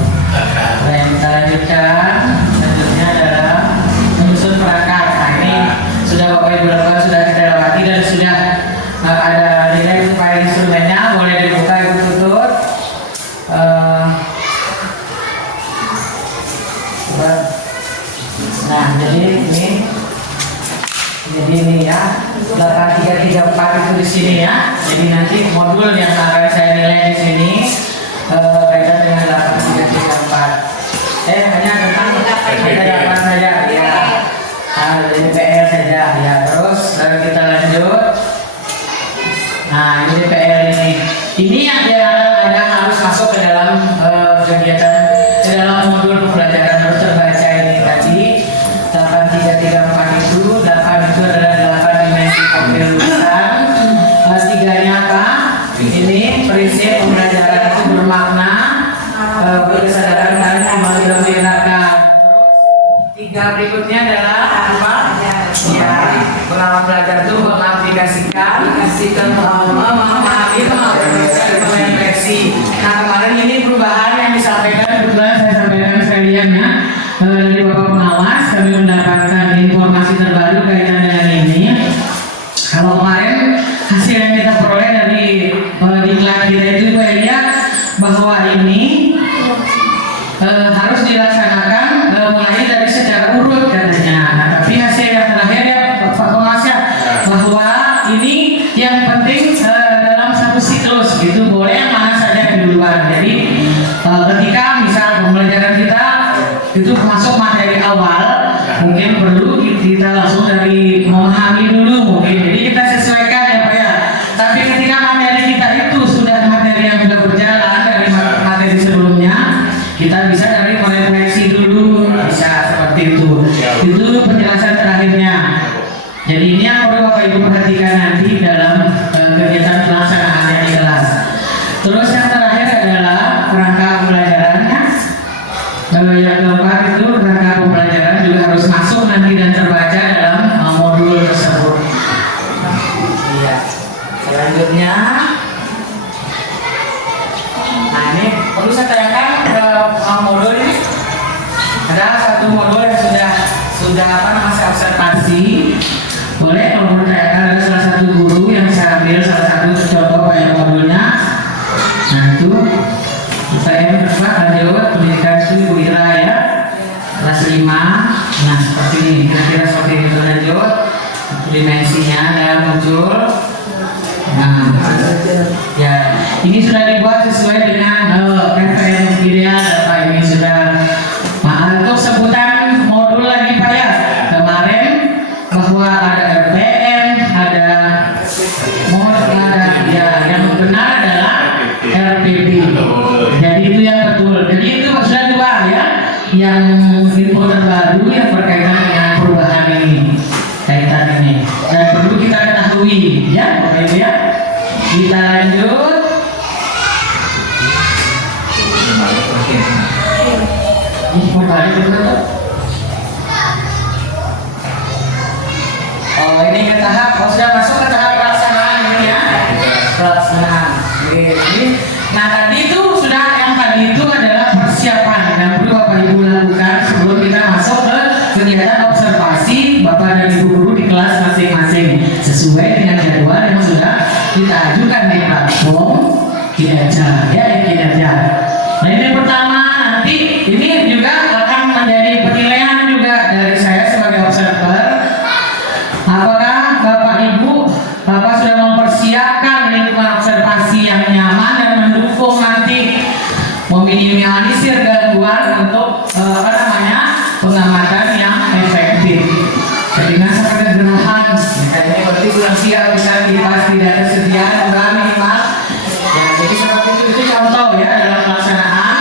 Yang kita lanjutkan selanjutnya adalah menyusun perangkat. Nah ini sudah Bapak Ibu lakukan, sudah kita lewati dan sudah ada nilai file instrumennya, boleh dibuka Ibu Tutut. Nah jadi ini ya 8334 itu di sini ya. Jadi nanti modul yang akan saya nilai di sini kaitan dengan 8334. Hanya tentang ada saja ya. Dari PL saja ya. Terus kita lanjut. Nah ini PL ini yang harus masuk ke dalam kegiatan, ke dalam modul pembelajaran harus terbaca ini tadi 8334 itu 8 itu adalah 8 dimensi kepelurusan. Tiganya apa? Ini prinsip pembelajaran itu bermakna, berkesadaran dan kembali mendengarkan. Terus 3 berikutnya adalah apa? Ya, pengalaman belajar itu mengaplikasikan, memahami, merefleksi. Nah kemarin ini perubahan yang disampaikan, kebetulan saya sampaikan sekalian ya dari Bapak Pengawas, kami mendapatkan informasi terbaru kaitan dengan ini. Kalau kemarin hasil yang kita peroleh dari diklat kita itu lihat bahwa ini harus dilaksanakan mulai dari secara urut katanya. Nah, tapi hasil yang terakhir ya Pak Pengawas bahwa ini yang Nah ini perlu saya tanyakan ke modul ini. Ada satu modul yang sudah apa namanya observasi. Boleh kalau menurut saya ada salah satu guru yang saya ambil salah satu contoh kayak modulnya. Nah itu saya lanjut pendidikan itu Ibu Ira ya, kelas 5. Nah seperti ini, kira-kira seperti itu. Lanjut dimensinya ada muncul. Nah ya ini sudah dibuat sesuai dengan referensi ideal Pak. Ini sudah untuk sebutan modul lagi Pak ya, kemarin bahwa ada RPM, ada ya yang benar adalah RPP. Jadi itu yang betul. Jadi itu sudah dua ya, yang info terbaru yang berkaitan dengan perubahan ini, kaitan ini, dan perlu kita ketahui ya, Bapak ya. Kita lanjut. Ini balik betul. Oh ini ke tahap, sudah masuk ke tahap pelaksanaan ini ya, pelaksanaan. Ini, nah tadi itu sudah yang tadi itu adalah persiapan yang perlu Bapak Ibu lakukan sebelum kita masuk ke kegiatan observasi Bapak dan Ibu guru di kelas masing-masing sesuai dengan jadwal yang sudah kita ajukan di platform kinerja ya, kinerja. Nah ini pertama, nanti ini juga akan menjadi penilaian juga dari saya sebagai observer. Apakah Bapak Ibu, Bapak sudah mempersiapkan lingkungan observasi yang nyaman dan mendukung nanti meminimalisir gangguan untuk pengamatan yang efektif. Dengan seperti gerhan, ini berarti bulan siang bisa dibahas tidak tersedia juga minimal. Ya, jadi seperti itu contoh ya dalam pelaksanaan.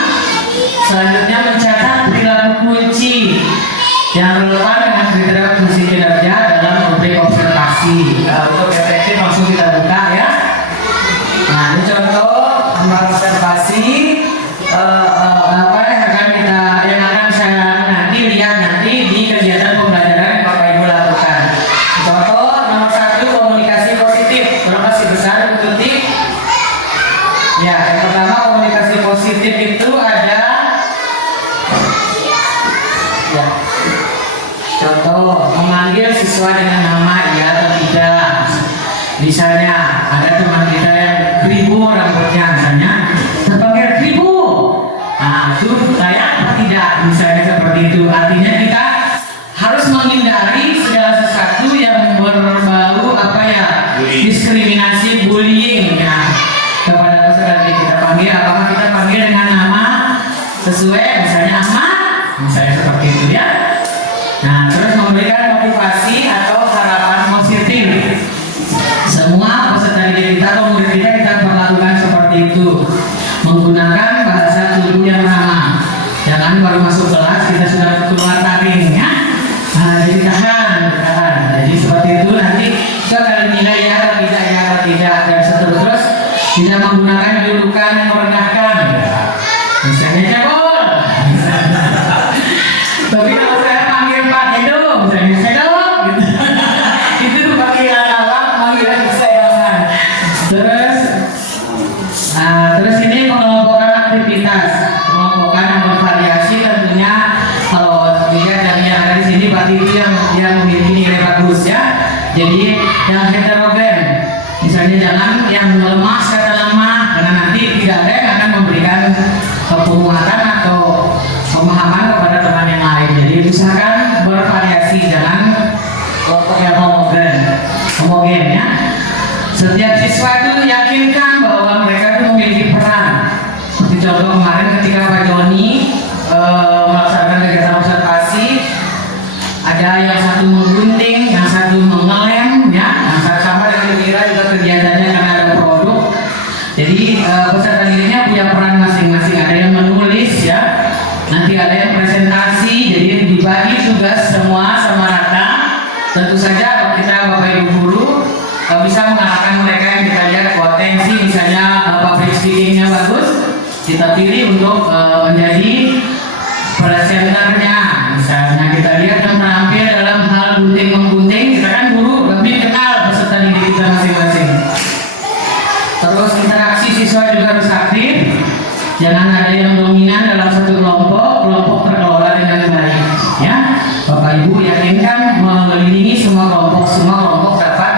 Selanjutnya mencatat perilaku kunci yang relevan dengan kriteria fungsi kinerja dalam rubrik observasi. Untuk efektif langsung kita buka ya. Nah ini contoh gambar observasi yang akan saya nanti lihat nanti di kegiatan pembelajaran yang Bapak Ibu lakukan. Contoh nomor 1 komunikasi positif. Tolong kasih besar untuk titik. Ya, yang pertama komunikasi positif itu ada ya. Contoh memanggil siswa dengan nama ya atau tidak. Misalnya ada teman kita yang kribo rambutnya, misalnya terpanggil kribo. Nah itu layak atau tidak? Misalnya seperti itu. Artinya kita harus menghindari segala sesuatu yang berbau diskriminasi, bullying ya kepada peserta didik. Kita panggil, apakah kita panggil dengan nama sesuai misalnya Ahmad, misalnya seperti itu ya. Nah terus memberikan motivasi atau harapan positif. Semua peserta didik kita atau murid kita perlakukan seperti itu, menggunakan bahasa tubuh yang ramah. Jangan baru masuk kelas kita sudah keluar taring ya. Nah, jadi tahan. Jadi seperti itu nanti kita akan nilai ya atau tidak ya atau tidak, dan seterus tidak menggunakan julukan yang merendahkan. Misalnya cebol. Tapi kalau saya panggil Pak Edo, misalnya Sedok, gitu. Itu panggilan apa? Panggilan kesayangan. Terus ini pengelompokan aktivitas, pengelompokan yang bervariasi tentunya. Kalau dilihat dari yang ada di sini, berarti itu yang memiliki nilai bagus ya. Jadi yang heterogen, misalnya jangan yang lemah kata lemah, karena nanti tidak ada yang akan memberikan penguatan atau pemahaman kepada teman yang lain. Jadi usahakan bervariasi, jangan kelompok yang homogen ya. Setiap siswa itu yakinkan bahwa mereka itu memiliki peran. Seperti contoh kemarin ketika Pak Joni melaksanakan kegiatan observasi, ada yang satu menggunting, yang satu mengelem, ya, yang sama dengan kira juga kegiatannya karena ada produk. Jadi peserta didiknya punya peran masing-masing. Ada yang menulis, ya, nanti ada yang presentasi. Jadi dibagi tugas semua sama rata. Tentu saja kalau kita Bapak Ibu guru bisa mengarahkan mereka yang kita lihat potensi, misalnya public speakingnya bagus, kita pilih untuk menjadi presenternya. Misalnya kita lihat yang terampil dalam hal gunting-menggunting, kita kan guru lebih kenal peserta didik kita masing-masing. Terus interaksi siswa juga harus aktif. Jangan ada yang dominan dalam satu kelompok terkelola dengan baik. Ya, Bapak Ibu yakinkan mengelilingi semua kelompok dapat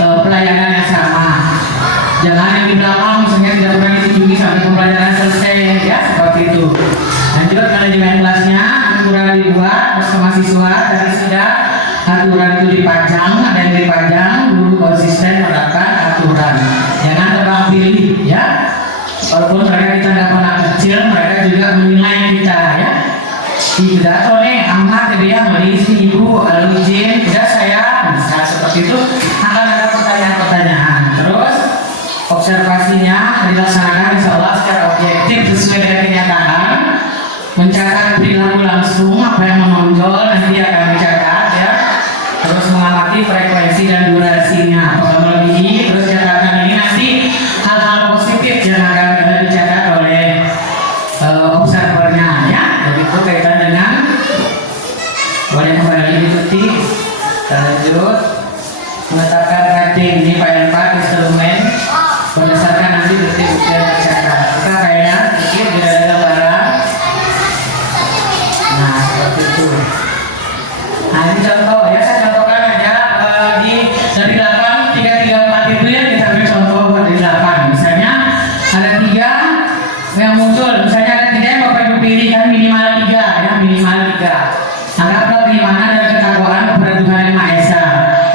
pelayanan yang sama. Jangan yang di belakang misalnya tidak pernah dikunjungi sampai pembelajaran selesai, ya seperti itu. Lanjut manajemen kelasnya, aturan dibuat bersama siswa. Tadi sudah aturan itu dipajang, ada yang dipajang, guru konsisten menerapkan aturan. Jangan tebang pilih, ya. Walaupun mereka kita nggak pernah kecil, mereka juga menilai kita, ya. Tidak, nih amat dia merisi ibu, lalu izin, tidak saya, bisa seperti itu. Akan ada pertanyaan-pertanyaan. Terus observasinya dilaksanakan insya Allah secara objektif sesuai dengan kenyataan. Mencatat perilaku langsung, apa yang menonjol nanti akan dicatat, ya. Terus mengamati frekuensi dan durasinya, apakah melebihi. Terus catatan ini nanti hal-hal positif yang akan dicatat oleh observernya, ya. Jadi itu kaitan dengan boleh kembali diikuti. Lanjut menetapkan rating ini Pak 4 instrumen berdasarkan nanti bukti-bukti yang tercatat. Kita kayaknya sedikit tidak ada gambaran. Nah seperti itu. Nah ini contoh ya, saya contohkan aja dari 8 3 3 4 itu ya, kita beri contoh dari 8. Misalnya ada 3 yang muncul, misalnya ada 3 yang Bapak Ibu pilih kan minimal 3 ya, minimal 3. Anggaplah berimanan dan ketakwaan kepada Tuhan Yang Maha Esa.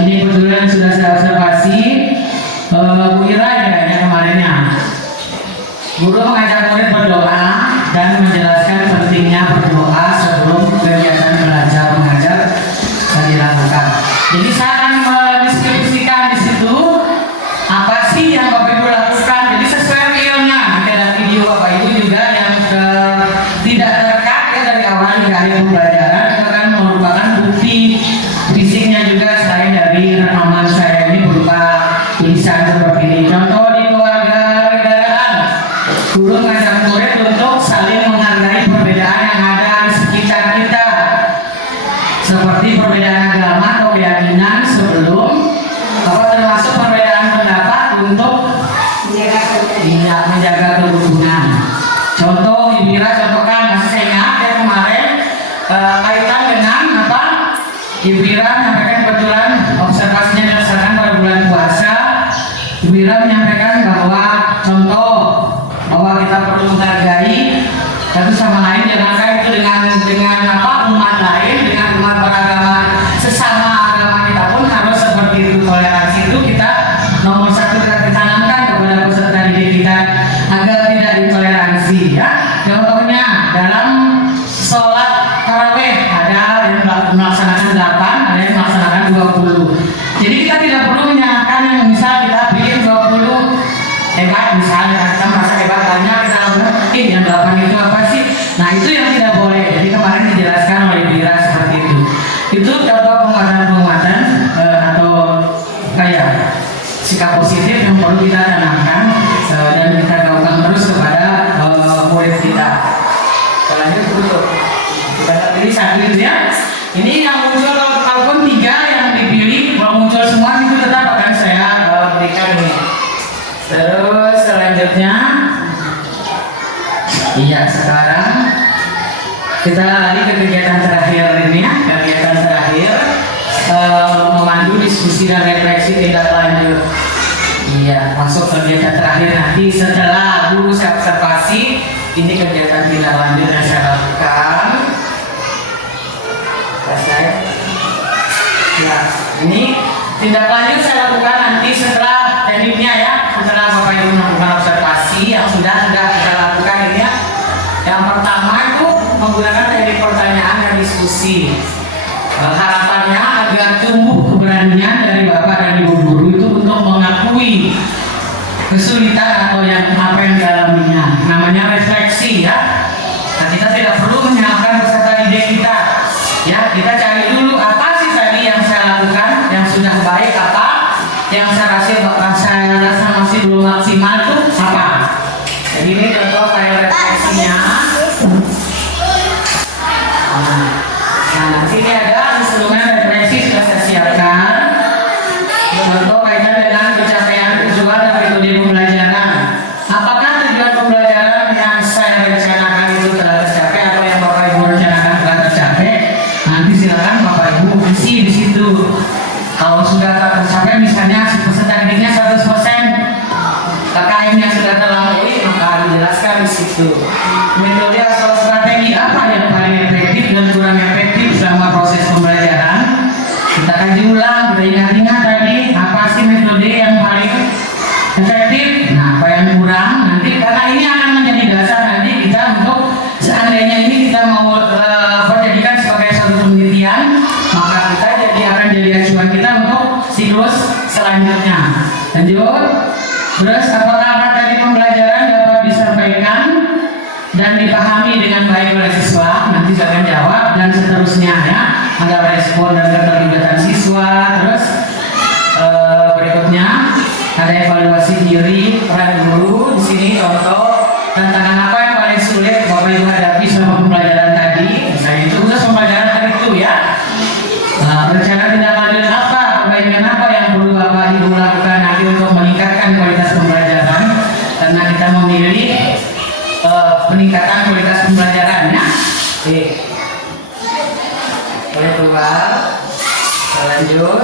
Ini kebetulan sudah saya observasi Bu Ira ya kayaknya kemarinnya. Guru mengajak murid berdoa dan menjelaskan pentingnya berdoa sebelum kegiatan belajar mengajar dilakukan. Jadi saya akan mendeskripsikan di situ apa sih yang Bapak Ibu lakukan. Jadi sesuai realnya. Nanti ada video Bapak Ibu juga yang tidak terkat ya dari awal hingga akhir pembelajaran. Itu akan merupakan bukti fisiknya juga selain dari rekaman saya ini berupa tulisan seperti ini. Contoh di keluarga negaraan, guru mengajak murid untuk saling menghargai perbedaan yang ada di sekitar kita, seperti perbedaan agama atau keyakinan sebelum termasuk perbedaan pendapat untuk menjaga kerukunan. Contoh Ibu Ira contohkan, masih saya ingat ya kemarin kaitan dengan apa? Ibu Ira menyampaikan kebetulan observasinya dilaksanakan pada bulan puasa. Ibu Ira menyampaikan bahwa contoh bahwa kita perlu menghargai satu sama lain, jangan itu dengan apa umat lain, dengan umat beragama sesama agama kita pun harus seperti itu. Toleransi itu kita nomor 1 kita tanamkan kepada peserta didik kita agar tidak intoleransi, ya. Contohnya dalam sholat tarawih ada yang melaksanakan 8, ada yang melaksanakan 20. Jadi kita tidak perlu menyalahkan yang misal kita bikin 20 hebat, misalnya kita merasa hebat banyak, kita ngerti yang 8 itu apa sih? Nah itu yang tidak boleh. Jadi kemarin dijelaskan oleh Bira seperti itu. Itu contoh penguatan atau kayak sikap positif yang perlu kita tanamkan dan kita lakukan terus kepada murid kita. Lanjut tutup. Kita pilih satu ya. Ini yang muncul kalaupun 3 yang dipilih, kalau muncul semua itu tetap akan saya berikan ini. Terus selanjutnya, iya sekarang kita lari ke kegiatan terakhir ini ya. Kegiatan terakhir memandu diskusi dan refleksi tindak lanjut. Iya, masuk kegiatan terakhir nanti setelah guru saya observasi. Ini kegiatan tindak lanjut yang saya lakukan. Ya, ini tindak lanjut saya lakukan nanti setelah tekniknya ya, setelah Bapak Ibu melakukan observasi yang sudah kita lakukan ini ya. Yang pertama itu menggunakan teknik pertanyaan dan diskusi. Harapannya agar tumbuh keberanian dari Bapak dan Ibu guru itu untuk mengakui kesulitan atau yang apa yang dialaminya. Namanya refleksi ya. Nah, kita tidak perlu menyalahkan peserta didik kita. Ya, kita cari dulu apa sih tadi yang saya lakukan yang sudah baik, apa yang saya rasa masih belum maksimal itu apa. Jadi ini contoh file refleksinya. Nah, nanti ini ada instrumen refleksi sudah saya siapkan. Contoh kaitan dengan pencapaian tujuan dan metode pembelajaran. itu. Metode atau strategi apa yang paling efektif dan kurang efektif selama proses pembelajaran? Kita kaji ulang, kita ingat-ingat tadi apa sih metode yang paling efektif. Nah, apa yang kurang nanti karena ini akan menjadi dasar nanti kita untuk seandainya ini kita mau jadikan sebagai satu penelitian, maka kita akan jadi acuan kita untuk siklus selanjutnya. Lanjut. Terus apakah materi pembelajaran dapat disampaikan dan dipahami dengan baik oleh siswa? Nanti saya akan jawab dan seterusnya ya. Ada respon dan keterlibatan siswa. Terus berikutnya ada evaluasi diri peran guru. Di sini contoh tantangan apa yang paling sulit Bapak Ibu hadapi selama pembelajaran tadi. Misalnya itu khusus pembelajaran tadi itu ya. Rencana tindak lanjut apa, perbaikan apa yang perlu Bapak Ibu lakukan nanti untuk meningkatkan kualitas pembelajaran? Karena kita memilih peningkatan kualitas pembelajarannya. Oke. Boleh keluar. Kita lanjut.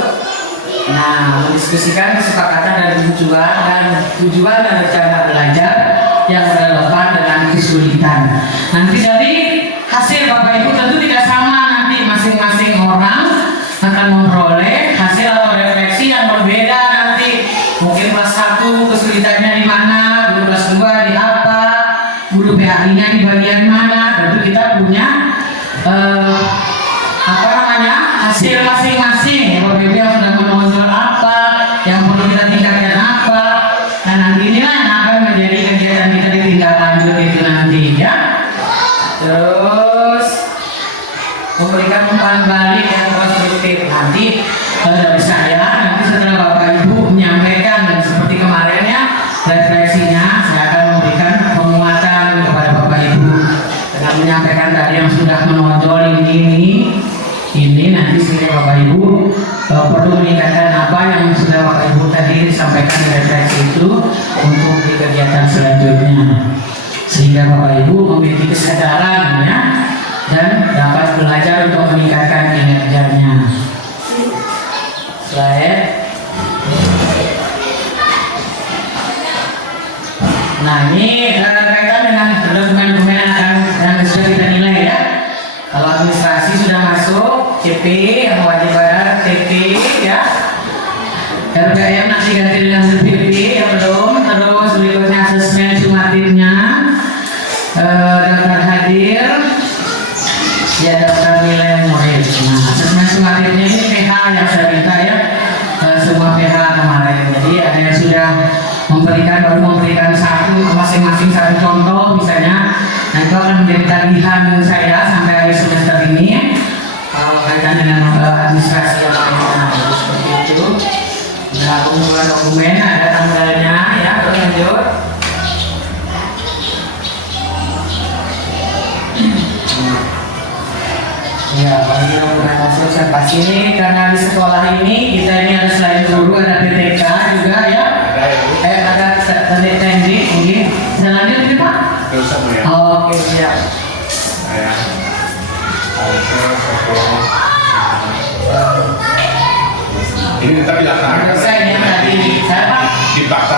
Nah, mendiskusikan kesepakatan dan tujuan dan rencana belajar yang relevan dengan kesulitan. Nanti dari hasil Bapak Ibu tentu tidak sama, nanti masing-masing orang akan memperoleh hasil atau refleksi yang berbeda nanti. Mungkin kelas 1 kesulitannya di mana, guru kelas 2 di apa, guru PAI-nya di bagian mana. Tentu kita punya hasil masing-masing. Bapak Ibu yang sudah menonjol apa, yang perlu kita tingkatkan apa. Nah, nanti inilah yang akan menjadi kegiatan kita di tindak lanjut itu nanti ya. Terus memberikan umpan balik yang konstruktif nanti dari saya. Nanti setelah Bapak Ibu menyampaikan dan seperti kemarin ya refleksinya, saya akan memberikan penguatan kepada Bapak Ibu dengan menyampaikan tadi yang sudah menonjol ini nanti sehingga Bapak Ibu perlu meningkatkan apa yang sudah Bapak Ibu tadi disampaikan di refleksi itu untuk di kegiatan selanjutnya, sehingga Bapak Ibu memiliki kesadaran ya dan dapat belajar untuk meningkatkan kinerjanya. Slide. Nah, ini kaitan dengan dokumen-dokumen yang sudah kita nilai ya. Kalau administrasi sudah masuk, CP yang wajib bayar CP ya. RPM nanti ganti dengan CPP yang belum. Terus berikutnya asesmen sumatifnya, daftar hadir, ya daftar nilai murid. Nah, asesmen sumatifnya ini PH yang saya minta ya, semua PH kemarin. Jadi ada yang sudah baru memberikan masing-masing satu contoh misalnya. Nah, itu akan menjadi tagihan saya sampai akhir semester ini kaitan dengan administrasi yang lainnya seperti itu. Nah, pengumpulan dokumen ada tanggalnya ya. Terus lanjut. Ya, bagi dokumen hasil observasi ini karena di sekolah ini kita ini ada selain guru ada PTK juga ya. Ada tadi teknik mungkin. Bisa lanjut nih Pak? Oke, siap. Ini tetap dilaksanakan. Saya yang tadi saya Dipaksa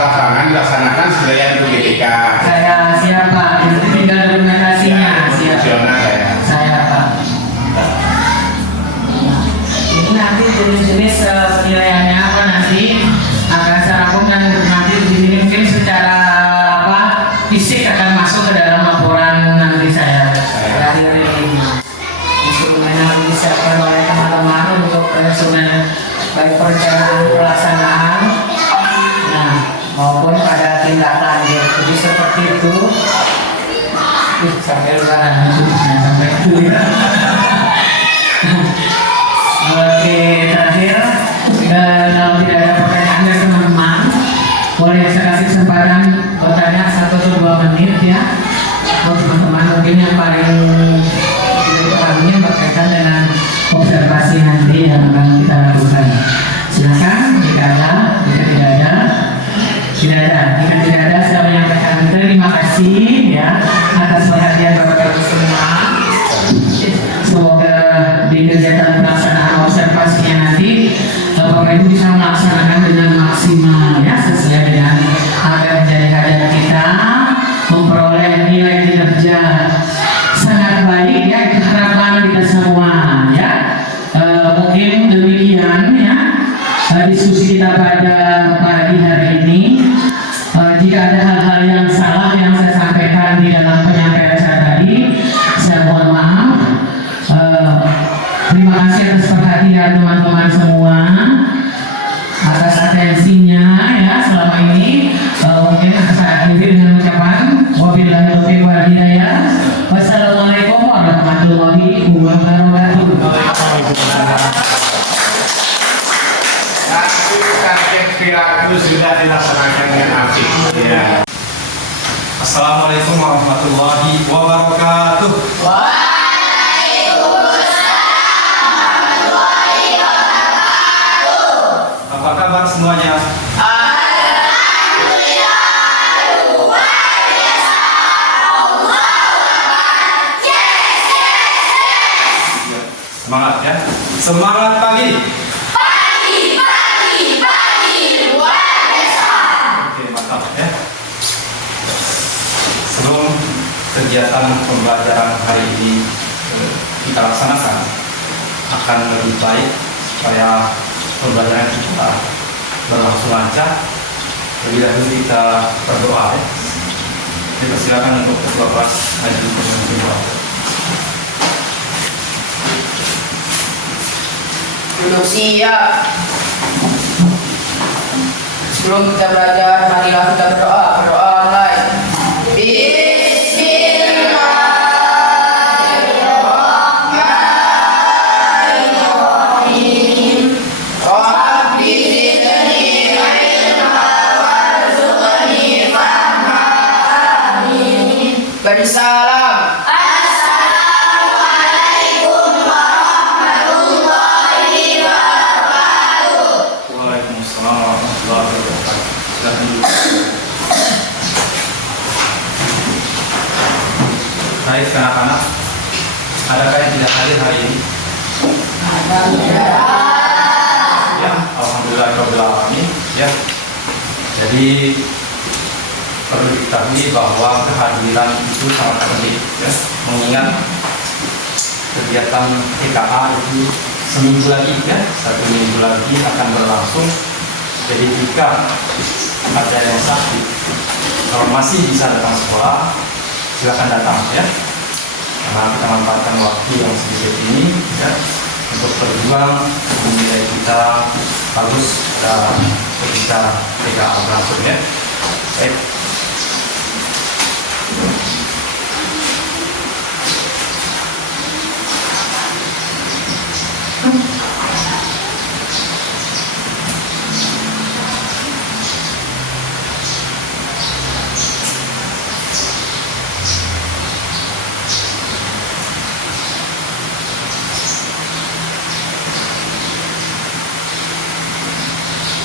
dilaksanakan sebenarnya untuk GTK. Saya siapa? Itu tinggal dokumentasinya. Saya Pak. Ini nanti jenis-jenis penilaiannya apa nanti akan saya rangkum dan nanti di sini mungkin secara fisik akan masuk ke dalam laporan nanti saya dari instrumen yang disiapkan oleh teman-teman untuk instrumen baik perencanaan pelaksanaan maupun pada tindak lanjut. Jadi seperti itu. Sampai luar sampai itu ya. Oke, terakhir kalau tidak ada pertanyaan dari teman-teman, boleh saya kasih kesempatan bertanya 1 atau 2 menit ya. Untuk teman-teman mungkin yang paling tidak dipahami berkaitan dengan observasi nanti yang akan kita lakukan. Silakan jika ada, jika tidak ada. Jika tidak ada, saya menyampaikan terima kasih ya atas perhatian Bapak Ibu semua. Semoga di kegiatan pelaksanaan observasinya nanti Bapak Ibu bisa melaksanakan dengan maksimal ya sesuai dengan apa yang jika ada hal-hal yang salah yang saya sampaikan di dalam penyampaian saya tadi, saya mohon maaf. Terima kasih atas perhatian teman-teman semua, atas atensinya ya selama ini. Mungkin saya akhiri dengan ucapan wabillahi taufiq wal hidayah. Wassalamualaikum warahmatullahi wabarakatuh. Target perilaku sudah dilaksanakan dengan apik. Ya. Assalamualaikum warahmatullahi wabarakatuh. Apa kabar semuanya? Semangat ya. Semangat pagi. Oke, mantap ya. Sebelum kegiatan pembelajaran hari ini kita laksanakan, akan lebih baik supaya pembelajaran kita berlangsung lancar. Lebih dahulu kita berdoa ya. Dipersilakan untuk ketua kelas maju memimpin doa. Duduk siap. Sebelum kita belajar, marilah kita berdoa. Berdoa online. Bismillahirrahmanirrahim. Rabbi zidni ilma warzuqni fahma. Amin. Bersalam. Waalaikumsalam warahmatullahi wabarakatuh. Silakan dulu. Baik anak-anak, adakah yang tidak hadir hari ini? Ya, alhamdulillah ya. Jadi perlu diketahui bahwa kehadiran itu sangat penting ya. Mengingat kegiatan TKA itu seminggu lagi ya, 1 minggu lagi akan berlangsung. Jadi jika ada yang sakit, kalau masih bisa datang sekolah, silakan datang ya. Karena kita manfaatkan waktu yang sedikit ini ya untuk berjuang menilai kita bagus ketika TKA berlangsung ya. Baik.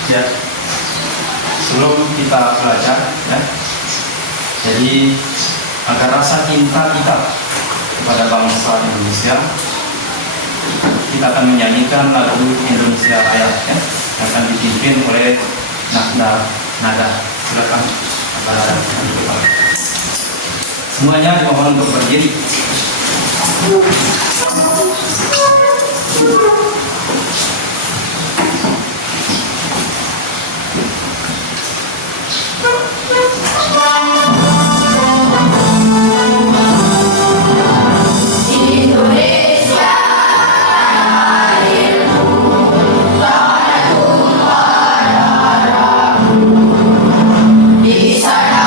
Ya, sebelum kita belajar ya, jadi agar rasa cinta kita kepada bangsa Indonesia, kita akan menyanyikan lagu Indonesia Raya ya, yang akan dipimpin oleh Nada. Silakan Nada. Semuanya dimohon untuk berdiri. Di sana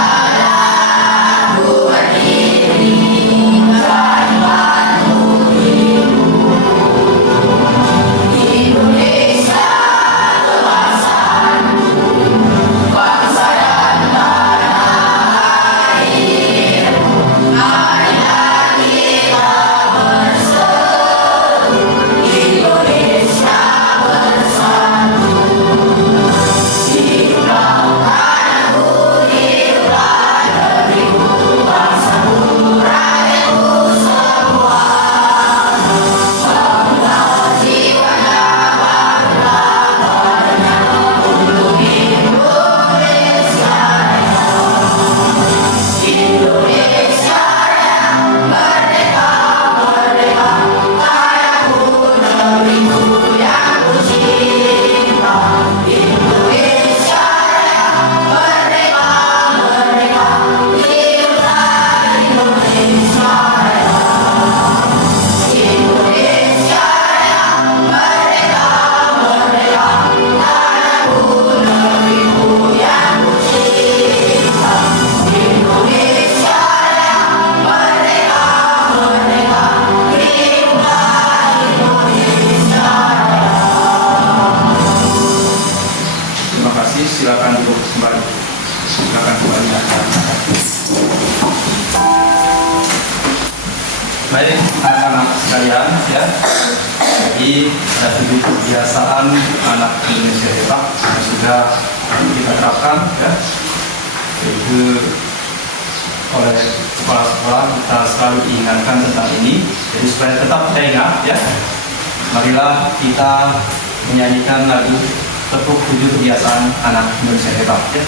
Baik anak-anak sekalian ya, jadi ada 7 kebiasaan anak Indonesia Hebat yang sudah kita terapkan ya, yaitu oleh kepala sekolah kita selalu diingatkan tentang ini. Jadi supaya tetap kita ingat ya, marilah kita menyanyikan lagu tepuk 7 kebiasaan anak Indonesia Hebat ya.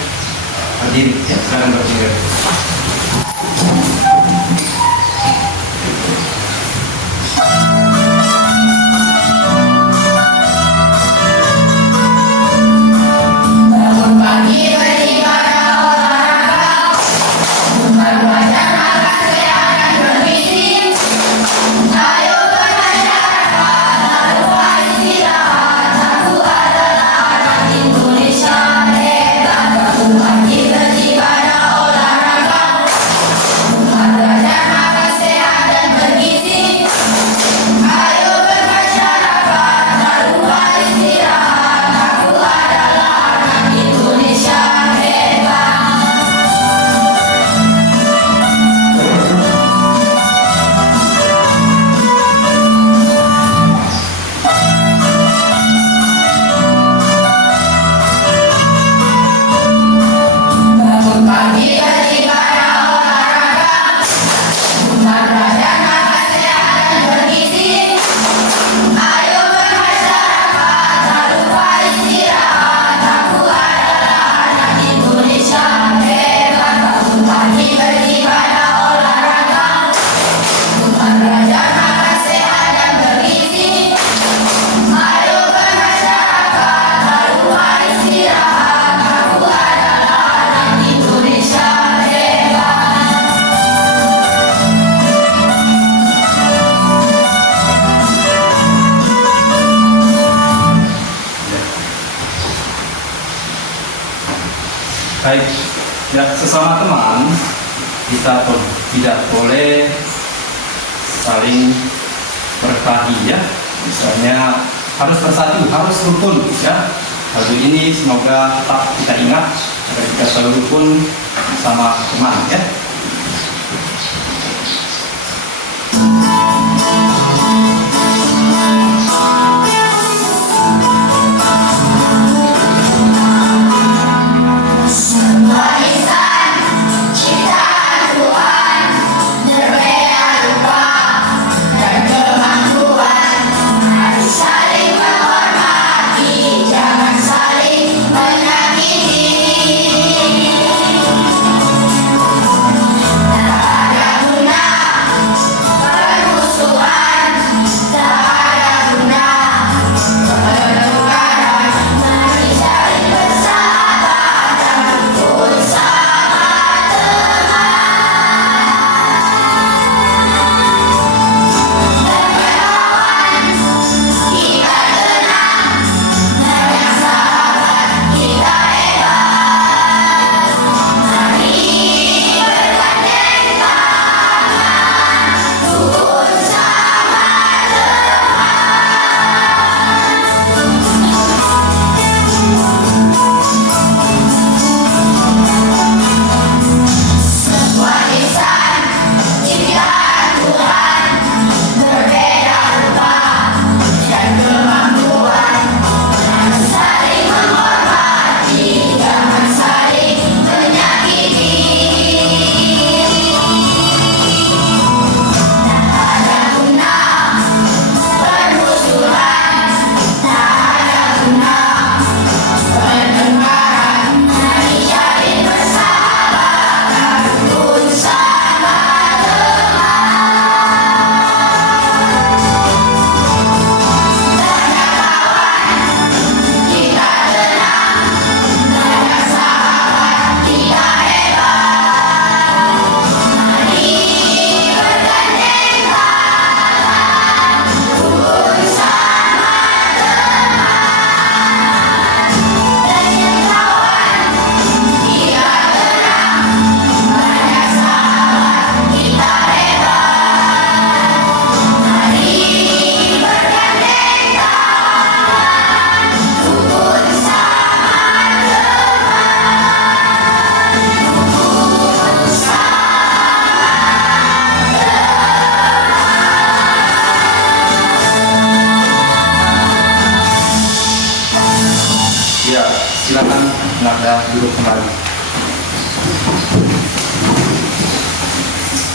Berdiri ya, silakan berdiri. Baik, ya sesama teman kita tidak boleh saling berkelahi ya. Misalnya harus bersatu, harus rukun ya. Lagu ini semoga tetap kita ingat agar kita selalu rukun sama teman ya. Saling menyakiti.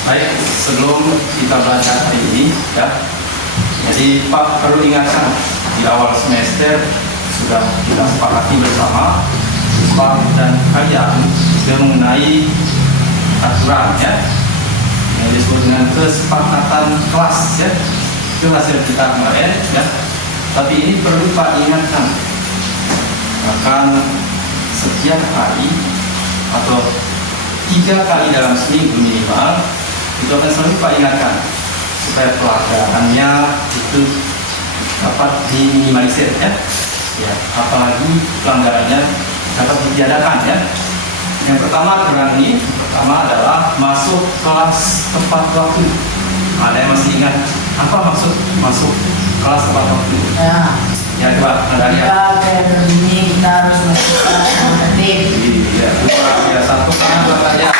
Baik, sebelum kita belajar hari ini, ya. Jadi Pak perlu ingatkan di awal semester sudah kita sepakati bersama Pak dan kalian mengenai aturan, ya. Yang disebut dengan kesepakatan kelas, ya. Itu hasil kita kemarin, ya. Tapi ini perlu Pak ingatkan, akan setiap hari atau 3 kali dalam seminggu minimal itu akan selalu Pak ingatkan supaya pelanggarannya itu dapat diminimalisir, ya. Ya, apalagi pelanggarannya dapat ditiadakan, ya. Yang pertama aturan ini adalah masuk kelas tepat waktu. Ada yang masih ingat apa maksud masuk kelas tepat waktu? Ya. Ya, coba ada lihat. Kita periode ini kita harus masuk kelas yang tertib. Iya, luar biasa. Tepuk tangan buat kalian.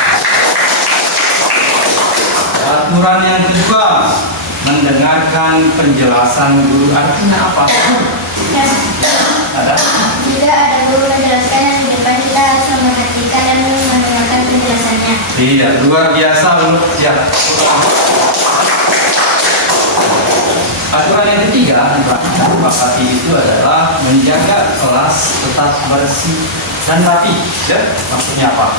Aturan yang kedua, mendengarkan penjelasan guru. Artinya apa? Ada? Jika ada guru menjelaskan yang di depan, kita harus memperhatikan dan mendengarkan penjelasannya. Iya, luar biasa. Ya. Aturan yang ketiga, Pak itu adalah menjaga kelas tetap bersih dan rapi. Ya, maksudnya apa?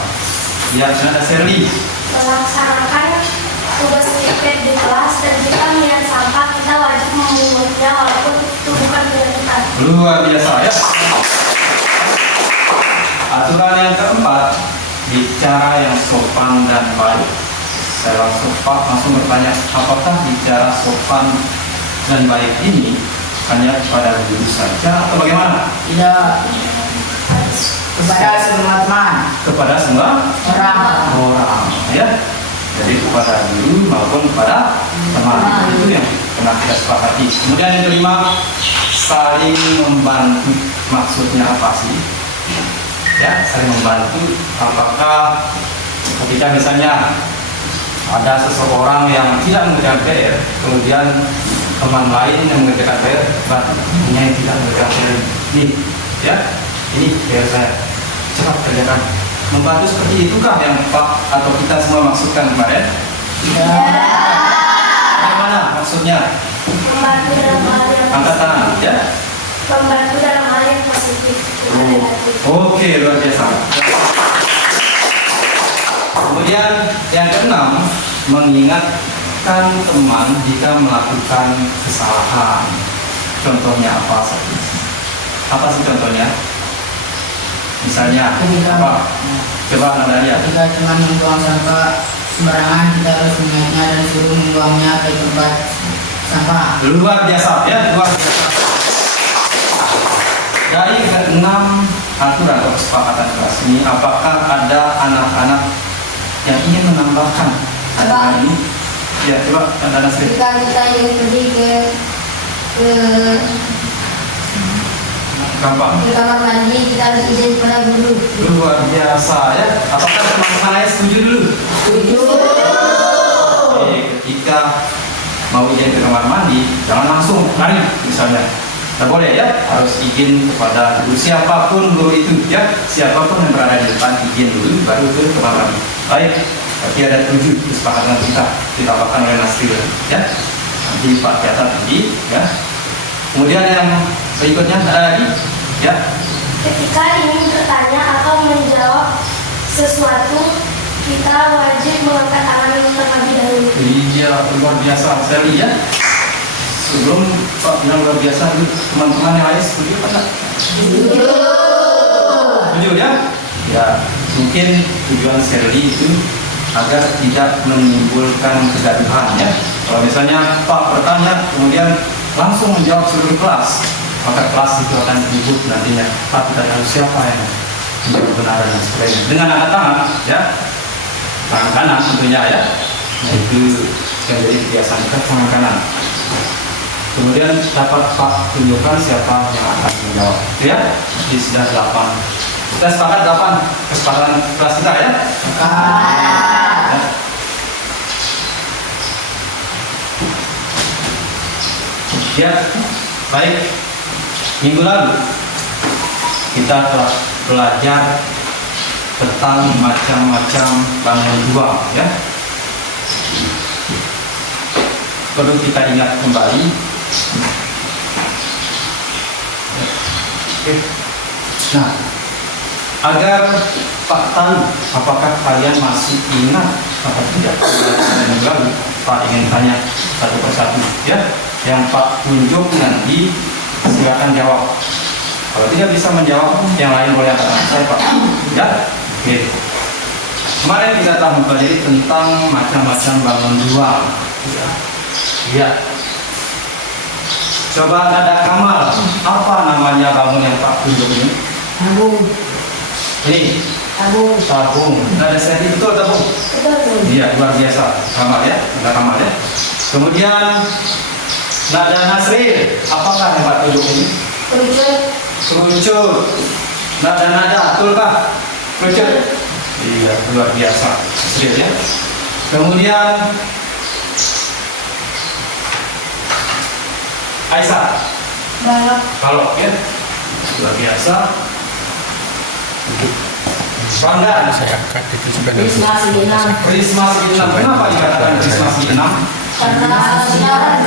Ya, ada Serli. Melaksanakan tugas pipet di kelas dan jika melihat sampah, kita wajib memungutnya walaupun itu bukan punya kita. Luar biasa, ya. Aturan yang keempat, bicara yang sopan dan baik. Saya langsung bertanya, apakah bicara sopan dan baik ini hanya kepada guru saja atau bagaimana? Tidak. Kepada semua teman. Kepada semua orang, ya. Jadi kepada guru maupun kepada teman. Itu yang pernah kita sepakati. Kemudian yang kelima, saling membantu. Maksudnya apa sih? Ya, saling membantu. Apakah ketika misalnya ada seseorang yang tidak mengerjakan PR, kemudian teman lain yang mengerjakan PR, bantunya yang tidak mengerjakan PR ini, ya, ini PR saya, cepat kerjakan. Membantu seperti itukah yang Pak atau kita semua maksudkan kemarin? Ya. Bagaimana maksudnya? Membantu dalam hal yang Angkat tangan, ya. membantu dalam hal yang positif, bukan negatif. Oke, luar biasa. Kemudian yang keenam, mengingatkan teman jika melakukan kesalahan. Contohnya apa saja? Apa sih contohnya? Misalnya, apa? Coba Anda lihat. Jika cuma membuang sampah sembarangan, kita harus mengingatnya dan suruh membuangnya ke tempat sampah. Luar biasa, ya, luar biasa. Dari keenam aturan atau kesepakatan kelas ini, apakah ada anak-anak yang ingin menambahkan aturan ini? Ya, coba Anda sendiri. Jika kita ingin pergi ke Gampang. kamar mandi, kita harus izin kepada guru. Luar biasa, ya. Apakah teman-teman lain setuju dulu? Setuju. Oke, ketika mau izin ke kamar mandi, jangan langsung lari misalnya. Tidak boleh, ya, harus izin kepada guru siapapun guru itu, ya, siapapun yang berada di depan, izin dulu baru ke kamar mandi. Baik, berarti ada 7 kesepakatan kita ditambahkan oleh Nasril, ya. Nanti Pak catat nanti, ya. Kemudian yang berikutnya ada lagi, ya. Ketika ingin bertanya atau menjawab sesuatu, kita wajib mengangkat tangan terlebih dahulu. Iya, luar biasa sekali, ya. Sebelum Pak bilang luar biasa, teman-teman yang lain setuju apa enggak? Setuju, ya? Ya, mungkin tujuan Serli itu agar tidak menimbulkan kegaduhan, ya. Kalau misalnya Pak bertanya, kemudian langsung menjawab seluruh kelas, maka kelas itu akan ribut nantinya. Pak, kita tahu siapa yang menjawab benar dan sebagainya. Dengan angkat tangan, ya, tangan kanan tentunya, ya. Nah, itu yang jadi kebiasaan kita, tangan kanan. Kemudian dapat Pak tunjukkan siapa yang akan menjawab, ya. Jadi sudah 8. Kita sepakat 8 kesepakatan kelas kita, ya. Ya. Ya, baik. Minggu lalu kita telah belajar tentang macam-macam bangunan dua, ya. perlu kita ingat kembali. Oke. Nah, agar Pak tahu apakah kalian masih ingat atau tidak pelajaran yang lalu, Pak ingin tanya satu persatu ya. Yang Pak tunjuk nanti silakan jawab. Kalau tidak bisa menjawab, yang lain boleh angkat saya Pak. Ya, oke. Kemarin kita telah mempelajari tentang macam-macam bangun ruang. Ya. Coba Nada Kamal, apa namanya bangun yang Pak tunjuk ini? Tabung. Ini Tabung. tabung. Nada Sedi betul tabung. Betul. Iya, luar biasa. Kamal ya, Nada Kamal ya. Kemudian Nada Nasril, apakah yang Pak tunjuk ini? Kerucut. Kerucut. Nada-nada, betulkah? Kerucut. Iya, luar biasa. Nasril ya. Kemudian Aisyah. Balok. Kalau ya, luar biasa. Bangga. Risma Siginam. Risma Siginam. Kenapa dikatakan Risma Siginam? Karena sejarah.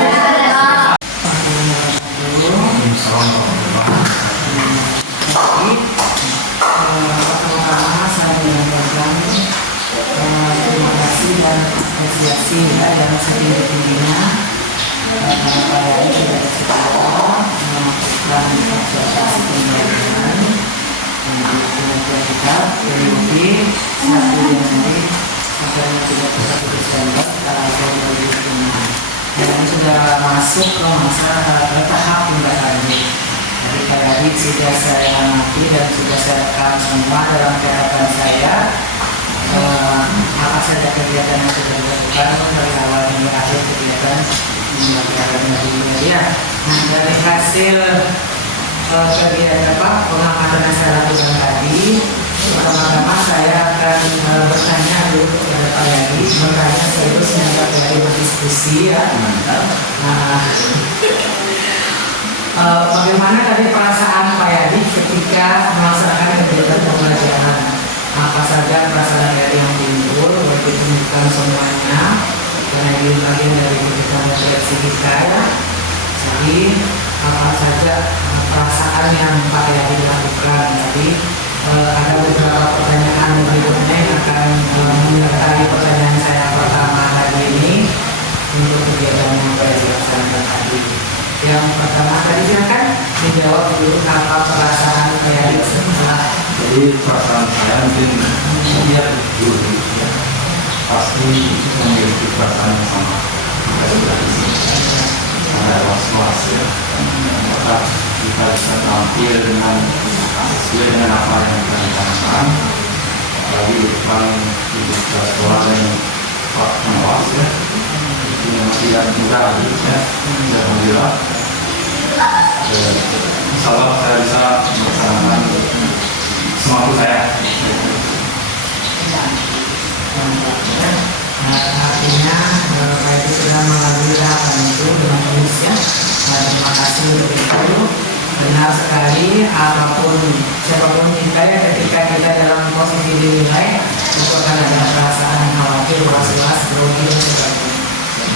Pertama-tama saya menyampaikan terima kasih dan apresiasi ya yang setinggi-tingginya karena saya ini sudah sekolah melakukan observasi pembelajaran untuk pengajian kita periode 1 Januari sampai 31 Desember tahun 2006 dan sudah masuk ke masa tahap pembelajaran. Jadi tadi sudah saya amati dan sudah saya rekam semua dalam catatan saya apa saja kegiatan yang sudah dilakukan dari awal hingga akhir kegiatan pembelajaran dari ya. Nah dari hasil kegiatan pengamatan yang saya lakukan tadi, pertama-tama saya akan bertanya dulu kepada Pak Yadi, bertanya sekaligus mengajak Pak Yadi berdiskusi ya. Bagaimana tadi perasaan Pak Yadi ketika melaksanakan kegiatan pembelajaran? Apa saja perasaan Yadi yang timbul? Berarti tunjukkan semuanya karena ini bagian dari kegiatan refleksi kita ya. Jadi apa saja perasaan yang Pak Yadi lakukan? Jadi ada beberapa pertanyaan berikutnya yang akan menyertai pertanyaan saya pertama tadi ini untuk kegiatan yang Pak Yadi laksanakan tadi. Yang pertama tadi silakan dijawab dulu apa perasaan saya setelah. Jadi perasaan saya mungkin setiap guru ya, pasti memiliki perasaan yang sama. Kita sudah di sini ada was-was ya. Apakah kita bisa tampil dengan sesuai dengan apa yang kita rencanakan? Apalagi depan di sekolah yang Pak Pengawas ya. Yang tidak mudah ya, alhamdulillah. Insyaallah saya bisa melaksanakan semampu saya. Artinya Pak itu sudah melalui tahapan itu dengan tulus ya. Terima kasih untuk itu. Benar sekali apapun siapapun kita ya ketika kita dalam posisi dinilai itu akan ada perasaan khawatir, was-was, grogi dan sebagainya.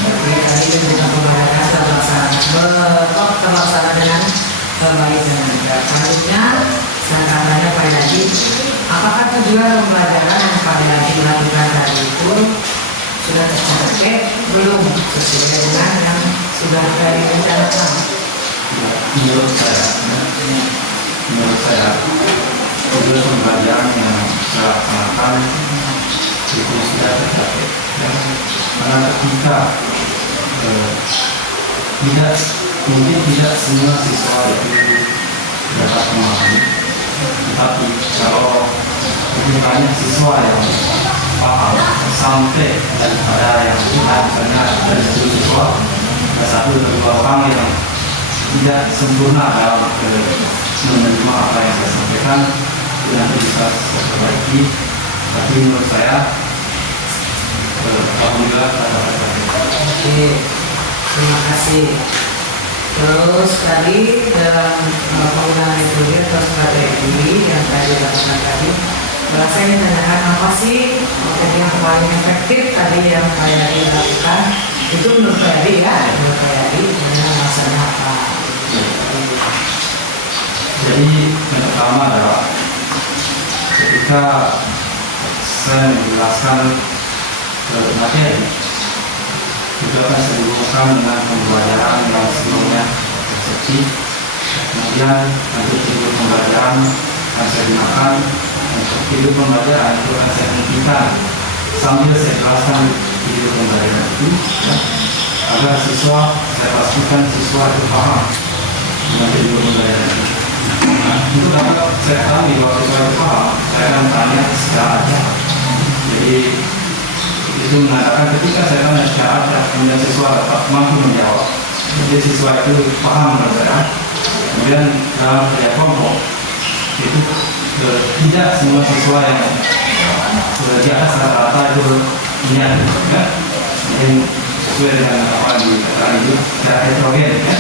Jadi tadi juga pembelajaran terlaksana dengan baik dan benar. Selanjutnya saya akan tanya Pak Yadi, apakah tujuan pembelajaran yang Pak Yadi lakukan tadi itu sudah tercapai belum sesuai dengan yang sudah dari rencanakan? Menurut saya tujuan pembelajaran yang saya laksanakan itu sudah tercapai. Karena ketika mungkin tidak semua siswa itu dapat memahami, tetapi kalau banyak siswa yang paham sampai daripada yang tidak misalnya dari 10 siswa ada 1 atau 2 orang yang tidak sempurna dalam menerima apa yang saya sampaikan, itu nanti bisa saya perbaiki. Tapi menurut saya alhamdulillah ada. Oke, terima kasih. Terus tadi dalam penggunaan metode atau strategi yang tadi dilakukan tadi, saya ingin tanyakan apa sih strategi yang paling efektif tadi yang kayak dilakukan itu menurut Ferry ya, menurut Ferry alasannya apa? Jadi yang pertama adalah ketika saya menjelaskan materi itu akan saya hubungkan dengan pembelajaran yang sebelumnya efektif. Kemudian nanti video pembelajaran akan saya gunakan untuk video pembelajaran itu akan saya hentikan sambil saya jelaskan video pembelajaran itu ya, agar siswa, saya pastikan siswa itu paham dengan video pembelajaran itu. Nah, itu dapat saya ketahui bahwa siswa itu paham, saya akan tanya secara acak. Jadi itu mengatakan ketika saya tanya secara acak, kemudian siswa dapat mampu menjawab. Jadi siswa itu paham dengan kemudian dalam kerja kelompok itu tidak semua siswa yang di atas rata-rata itu punya ya, yang sesuai dengan apa yang dikatakan itu tidak heterogen ya.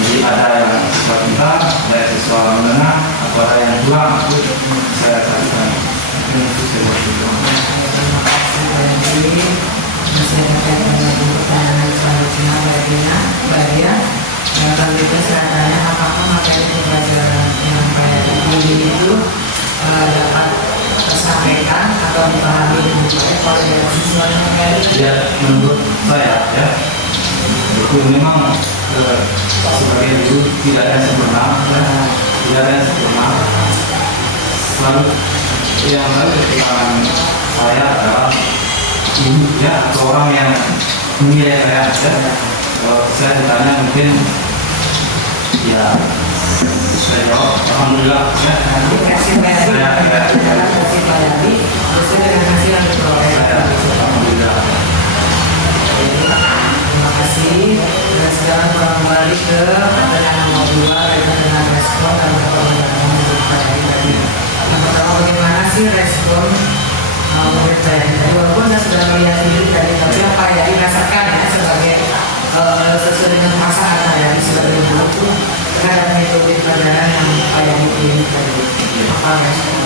Jadi ada yang siswa pintar, ada yang siswa menengah, atau ada yang kurang itu saya katakan itu saya buat itu. Terima kasih Ferry. Masih ada pertanyaan selanjutnya bagian yang selanjutnya saya tanya apakah materi pembelajaran yang kayak ini itu dapat tersampaikan atau dipahami dengan baik oleh siswa yang kayak Ya, menurut saya ya itu memang sebagai guru tidak ada yang sempurna ya. Tidak ada yang sempurna. Selalu yang selalu kekurangan saya adalah ibu ya atau orang yang menilai saya ya. Kalau saya ditanya mungkin ya saya jawab alhamdulillah ya. kasih Ferry kasih Pak Yadi sesuai dengan hasil yang diperoleh. Alhamdulillah. Terima kasih. Dan sekarang kita kembali ke pertanyaan nomor 2 yaitu dengan respon dan pertanyaan menurut Pak Yadi tadi. Yang pertama, bagaimana sih respon menurut Pak Yadi tadi? Walaupun saya sudah melihat sendiri tadi, tapi apa Pak Yadi rasakan ya sebagai sesuai dengan perasaan Pak Yadi sebagai guru itu terhadap metode pelajaran yang Pak Yadi pilih tadi. Apa respon?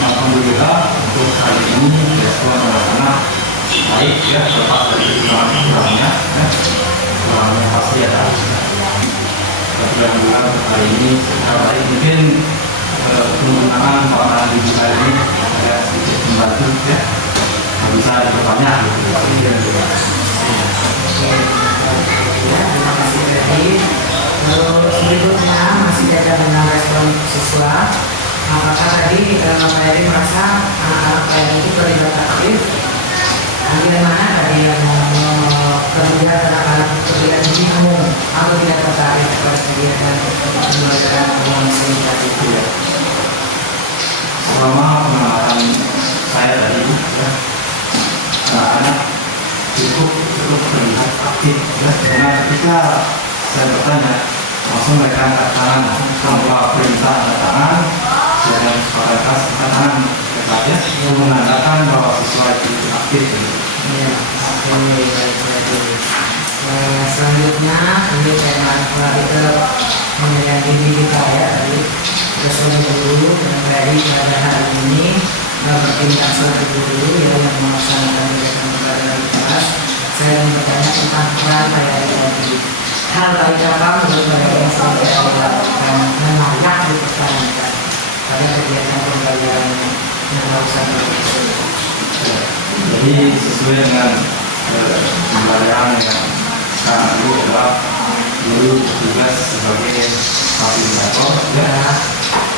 Alhamdulillah untuk kali ini respon anak-anak baik ya, lepas dari kurangnya ya. Kurangnya pasti ada. Tapi alhamdulillah untuk kali ini secara baik mungkin penggunaan pengalaman digital ini agak sedikit membantu ya. Nggak bisa diperbanyak gitu. Terima kasih Ferry. Terus berikutnya masih ada dengan respon siswa. Apakah tadi Pak Yadi merasa anak-anak Pak Yadi itu terlibat aktif? Bagaimana tadi yang kemudian anak-anak terlihat bingung atau tidak tertarik pada kegiatan pembelajaran mesin tadi itu ya? Selama pengamatan saya tadi ya, anak-anak cukup terlihat aktif ya, karena ketika saya bertanya langsung mereka angkat tangan tanpa perintah angkat tangan dan sepakatkan angkat tangan saja yang menandakan bahwa siswa itu aktif. Ya, oke, baik. Selanjutnya ini tema kembali ke pemilihan diri kita ya tadi respon guru dan dari pada hari ini bertindak sebagai guru yang melaksanakan kegiatan pembelajaran di kelas. Saya ingin bertanya tentang peran Pak Yadi tadi. Hal baik apa menurut Pak Yadi yang sampai dilakukan dan layak dipertahankan pada kegiatan pembelajaran yang harusnya berlangsung. Jadi sesuai dengan pembelajaran yang sekarang ini adalah guru bertugas sebagai fasilitator ya.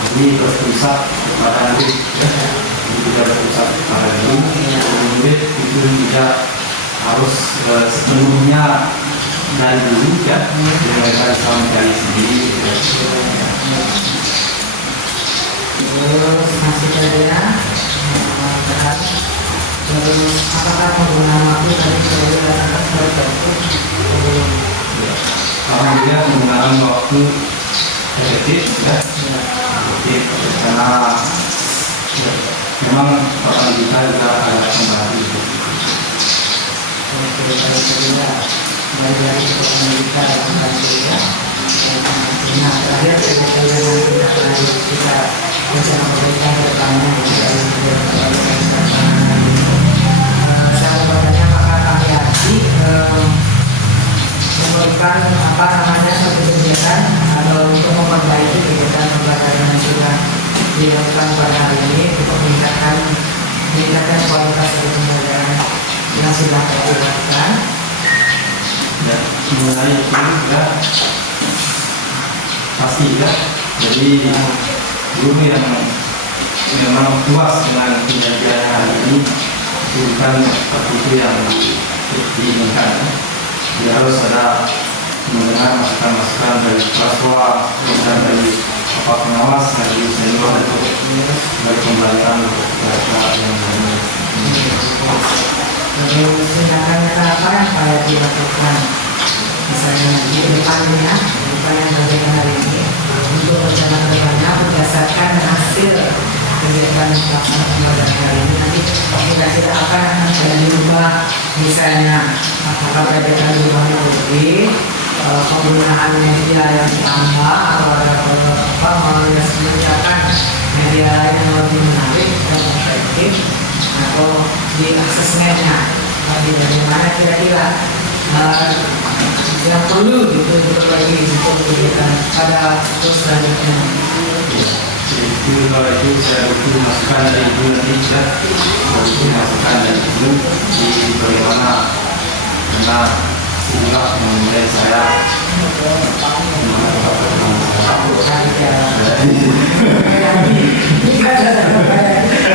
Jadi berpusat kepada murid ya. Jadi tidak berpusat kepada guru. Murid itu tidak harus sepenuhnya dari guru ya. Jadi mereka bisa mencari sendiri ya. Terus masih ada terus apakah penggunaan waktu tadi sudah dirasakan sebagai bentuk Alhamdulillah menggunakan waktu efektif ya. Efektif karena ya, memang orang kita juga agak membantu. Oke, baik juga belajar untuk kita yang membantu ya. Nah, terakhir dengan tindak lanjut kita bersama pemerintah ke depannya saya lakukan. Ya, mengenai itu juga pasti ya. Jadi guru yang memang puas dengan kinerja hari ini itu bukan seperti itu yang diinginkan. Dia harus ada mendengar masukan-masukan dari kelas tua dan dari bapak pengawas dari senior itu dari pembelajaran mereka yang lainnya. Jadi silakan apa yang saya dilakukan, misalnya di depannya, di depan yang terjadi hari ini, untuk rencana kedepannya berdasarkan hasil kegiatan pelaksanaan pembelajaran hari ini. Nanti kira-kira apa yang akan saya diubah, misalnya apakah PPK diubah lebih, penggunaan media yang ditambah, atau ada menyiapkan media lain yang lebih menarik dan efektif, atau di asesmennya dari mana kira-kira yang perlu diperbaiki untuk kegiatan pada terus selanjutnya. Jadi kalau itu saya butuh masukan dari ibu nanti ya, butuh masukan dari ibu di bagaimana karena inilah yang mulai saya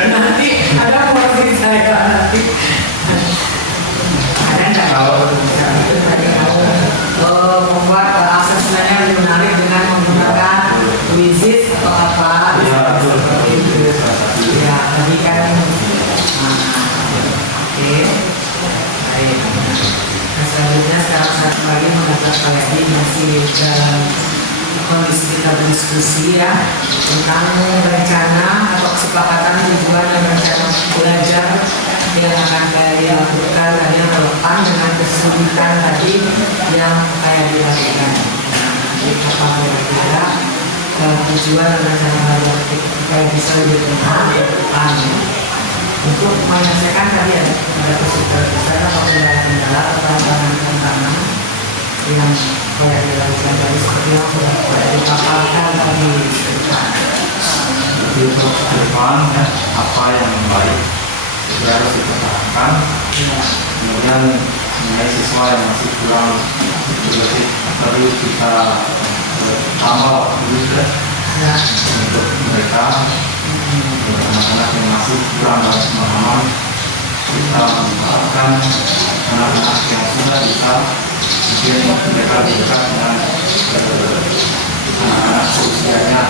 nanti ada porsi saya nanti ada nggak kalau membuat asesmennya lebih menarik dengan menggunakan quizzes atau apa seperti itu ya tadi kan oke baik. Selanjutnya sekarang satu lagi mendapat lagi masih dalam kondisi kita berdiskusi ya tentang rencana atau kesepakatan tujuan dan rencana belajar yang akan saya lakukan tadi yang relevan dengan kesulitan tadi yang saya dilakukan. Jadi apa kira-kira tujuan dan rencana belajar kita bisa lebih depan untuk menyelesaikan tadi ya pada kesulitan atau kendala atau tantangan yang saya dilakukan tadi seperti yang sudah dipaparkan tadi. Jadi untuk ke depan ya, apa yang baik itu harus dipertahankan. Kemudian mengenai siswa yang masih kurang lebih perlu kita tambah dulu ya untuk mereka anak-anak yang masih kurang dalam pemahaman kita mengharapkan anak-anak yang sudah bisa mungkin mereka dekat dengan anak-anak seusianya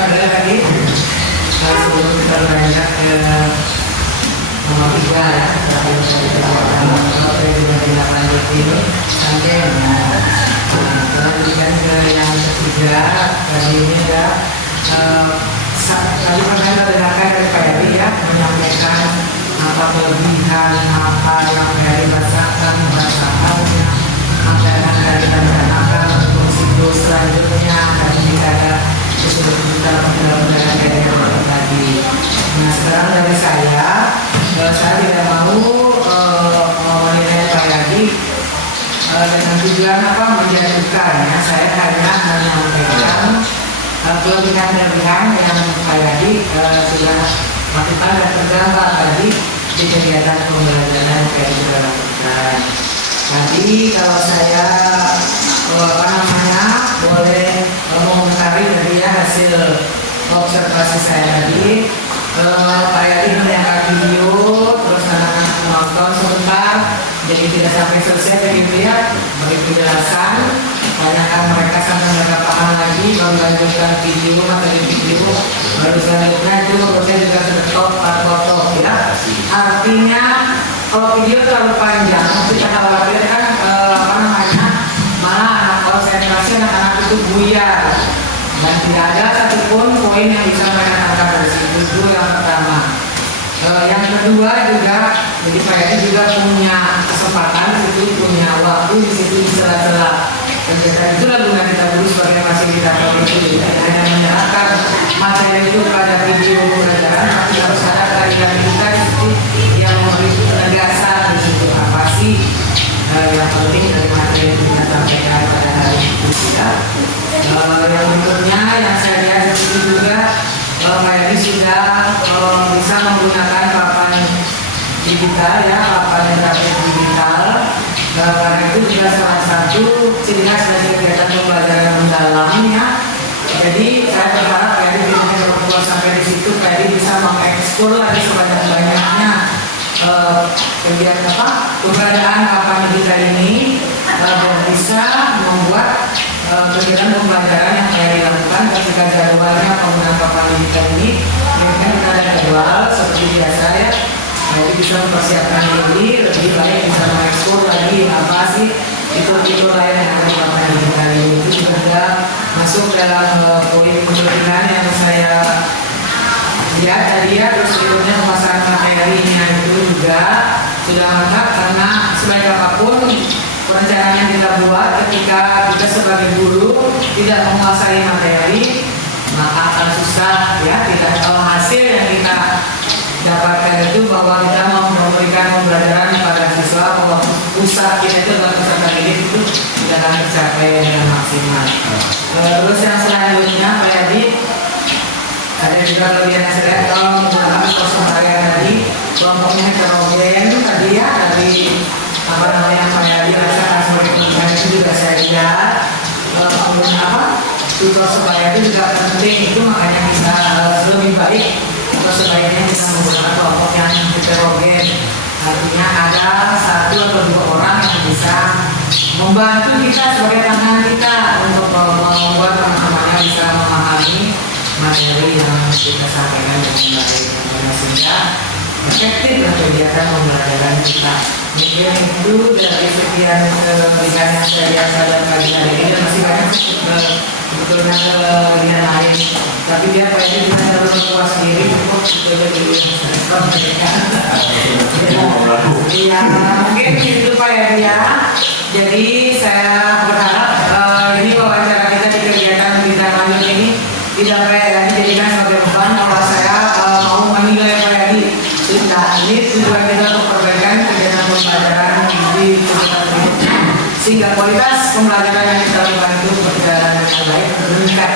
ada lagi sebelum kita beranjak ke nomor 3 ya terakhir saya juga tidak lanjut ini sampai lanjutkan ke yang ketiga tadi ini ya tadi pernah kita dengarkan dari Pak Yadi ya menyampaikan apa kelebihan apa yang Pak Yadi merasakannya apa yang akan kita rencanakan untuk siklus selanjutnya dan jika ada kesulitan dalam kegiatan tadi. Nah sekarang dari saya tidak mau menilai Pak Yadi dengan tujuan apa menjatuhkan ya. Saya hanya menyampaikan kelebihan-kelebihan yang Pak Yadi sudah lakukan dan tergambar tadi di kegiatan pembelajaran yang Pak sudah lakukan. Tadi kalau saya boleh mengomentari tadi ya hasil observasi saya tadi. Pak Yadi menayangkan video terus anak-anak menonton sebentar jadi tidak sampai selesai begitu ya beri penjelasan tanyakan mereka sampai mereka paham lagi baru lanjutkan video materi video baru selanjutnya itu saya juga stop foto ya artinya kalau video terlalu panjang kita khawatir kan malah anak konsentrasi anak-anak itu buyar dan tidak ada satupun poin yang bisa mereka tangkap dari situ. Itu yang pertama. Yang kedua juga, jadi Pak Yadi juga punya kesempatan di situ, punya waktu di situ di sela-sela. Dan kita itulah guna kita dulu sebagai fasilitator itu. Jadi hanya menyerahkan materi itu pada video pembelajaran, tapi harus ada kalian kita di situ yang memberi penegasan di situ apa sih yang penting dari materi yang kita sampaikan pada hari itu. Ya. Yang berikutnya yang saya lihat di situ juga Pak Yadi sudah bisa menggunakan papan digital ya, papan interaktif digital. Karena itu juga salah satu ciri khas dari kegiatan pembelajaran mendalam ya. Jadi saya berharap Pak Yadi tidak sampai di situ, Pak Yadi bisa mengeksplor lagi sebanyak-banyaknya kegiatan keberadaan papan digital ini dan bisa membuat kegiatan pembelajaran yang saya dilakukan ketika jadwalnya penggunaan papan digital ini mungkin kita ada jadwal seperti biasa ya. Jadi bisa mempersiapkan diri lebih baik, bisa mengeksplor lagi apa sih fitur-fitur lain yang ada di papan digital ini. Itu juga masuk dalam poin penelitian yang saya lihat tadi ya. Terus berikutnya pemasaran materinya itu juga sudah lengkap, karena sebaik apapun perencanaan yang kita buat, ketika kita sebagai guru tidak menguasai materi, maka akan susah ya. Tidak tahu hasil yang kita dapatkan itu bahwa kita mau memberikan pembelajaran kepada siswa, bahwa pusat kita itu adalah peserta didik itu tidak akan tercapai dengan maksimal. Terus yang selanjutnya Pak Yadi ada juga kelebihan yang saya kalau menggunakan persemaria tadi, kelompoknya heterogen tadi ya, dari apa namanya Pak Yadi rasa sebagai pembelajaran itu juga saya lihat tutor sebaya itu juga penting, itu makanya kita lebih baik atau sebaiknya kita menggunakan kelompok yang heterogen, artinya ada 1 atau 2 orang yang bisa membantu kita sebagai tangan kita untuk membuat teman-temannya bisa memahami materi yang kita sampaikan dengan baik, sehingga efektif kegiatan pembelajaran kita. Mungkin itu dari sekian kelebihan yang saya lihat dalam kajian ini, dan masih banyak sebetulnya kelebihan lain. Tapi dia kayaknya kita harus puas diri cukup sebetulnya dulu yang saya sampaikan. Iya, mungkin itu Pak Yadi ya. Jadi saya berharap ini wawancara kita di kegiatan kita lanjut ini tidak Pak Yadi jadikan sebagai beban bahwa saya mau menilai Pak Yadi. Tidak, ini tujuan kita untuk perbaikan kegiatan pembelajaran di kegiatan berikutnya, sehingga kualitas pembelajaran yang kita lakukan itu berjalan dengan baik, meningkat.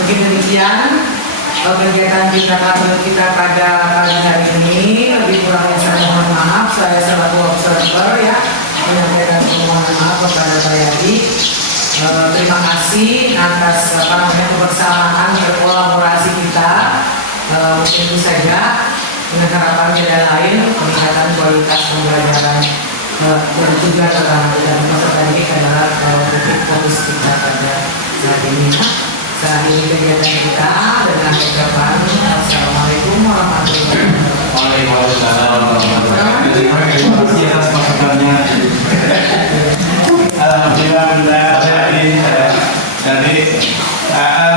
Mungkin demikian kegiatan kita pada pagi hari ini. Lebih kurangnya saya mohon maaf, saya selaku observer ya menyampaikan permohonan maaf kepada Pak Yadi. Terima kasih atas kebersamaan berkolaborasi kita. Mungkin itu saja, dengan harapan tidak lain peningkatan kualitas pembelajaran dan juga terutama dalam peserta didik adalah titik fokus kita pada saat ini. Saat ini kegiatan kita dengan ucapan Assalamualaikum warahmatullahi wabarakatuh. Waalaikumsalam warahmatullahi wabarakatuh. Terima kasih atas masukannya. Alhamdulillah tadi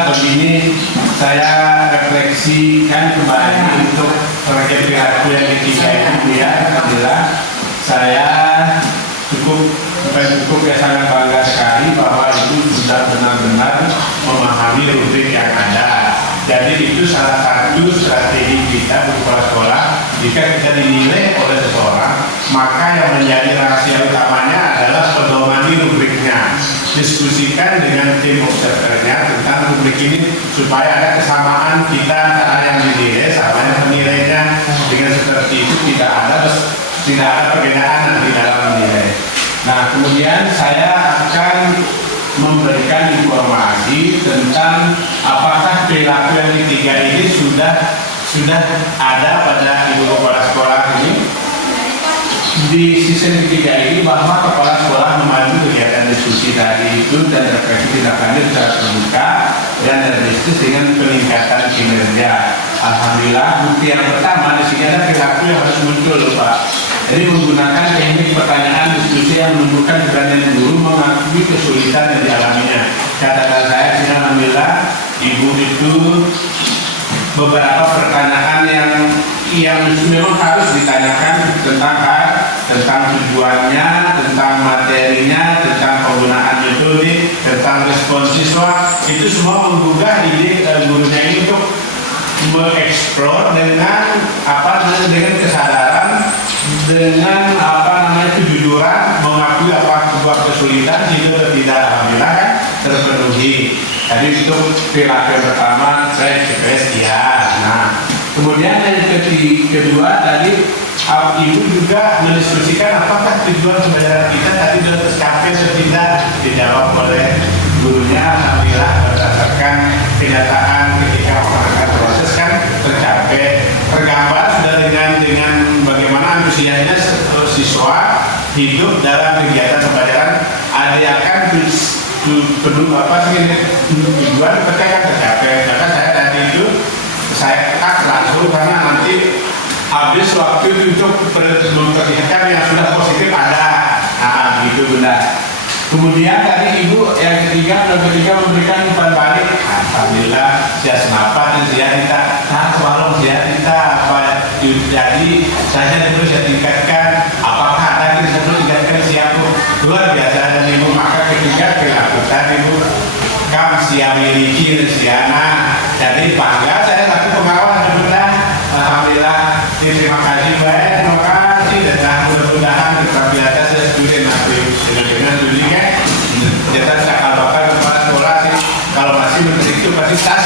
begini saya refleksikan kembali untuk proyek perilaku yang ketiga itu ya. Alhamdulillah saya sangat bangga sekali bahwa itu sudah benar-benar memahami rubrik yang ada. Jadi itu salah satu strategi kita di sekolah. Jika kita dinilai oleh seseorang, maka yang menjadi rahasia utamanya adalah pedomani rubriknya. Diskusikan dengan tim observernya tentang rubrik ini supaya ada kesamaan kita antara yang dinilai sama yang penilainya. Dengan seperti itu tidak ada perbedaan nanti dalam menilai. Nah, kemudian saya akan memberikan informasi tentang apakah perilaku yang ketiga ini sudah ada pada ibu kepala sekolah ini. Di season ketiga ini bahwa kepala sekolah memandu kegiatan diskusi tadi itu dan refleksi tindak lanjut secara terbuka dan realistis dengan peningkatan kinerja. Alhamdulillah, bukti yang pertama di sini ada perilaku yang harus muncul, Pak. Jadi menggunakan teknik pertanyaan diskusi yang menunjukkan keberanian guru mengakui kesulitan yang dialaminya. Katakan saya, alhamdulillah, ibu itu beberapa pertanyaan yang memang harus ditanyakan tentang tujuannya, tentang materinya, tentang penggunaan metode, tentang respon siswa, itu semua menggugah ide gurunya ini untuk mengeksplor dengan kesadaran dengan kejujuran mengakui apa sebuah kesulitan itu tidak, alhamdulillah kan terpenuhi. Tadi itu perilaku yang pertama saya CPS ya. Nah, kemudian yang kedua tadi ibu juga mendiskusikan apakah tujuan pembelajaran kita tadi sudah tercapai atau tidak, dijawab oleh gurunya. Alhamdulillah berdasarkan kenyataan ketika melakukan proses kan tercapai, tergambar sudah dengan bagaimana antusiasnya siswa hidup dalam kegiatan pembelajaran. Akan tujuan mereka kan tercapai. Maka saya tadi itu saya cut langsung karena nanti habis waktu itu untuk memperlihatkan yang sudah positif ada. Nah, gitu benar. Kemudian tadi ibu yang ketiga memberikan umpan balik. Alhamdulillah saya senapan dia kita tolong dia kita apa jadi saja terus saya tingkatkan. Apakah ada kita perlu tingkatkan siapa luar biasa dan ibu. Maka ketiga dilakukan ibu kam siap miliki siana. Jadi bangga saya satu pengawas benar. Alhamdulillah terima kasih baik, terima kasih dan mudah-mudahan terbiasa saya student dengan dulunya. Kita bakal kepala sekolah sih kalau masih menteri itu pasti tas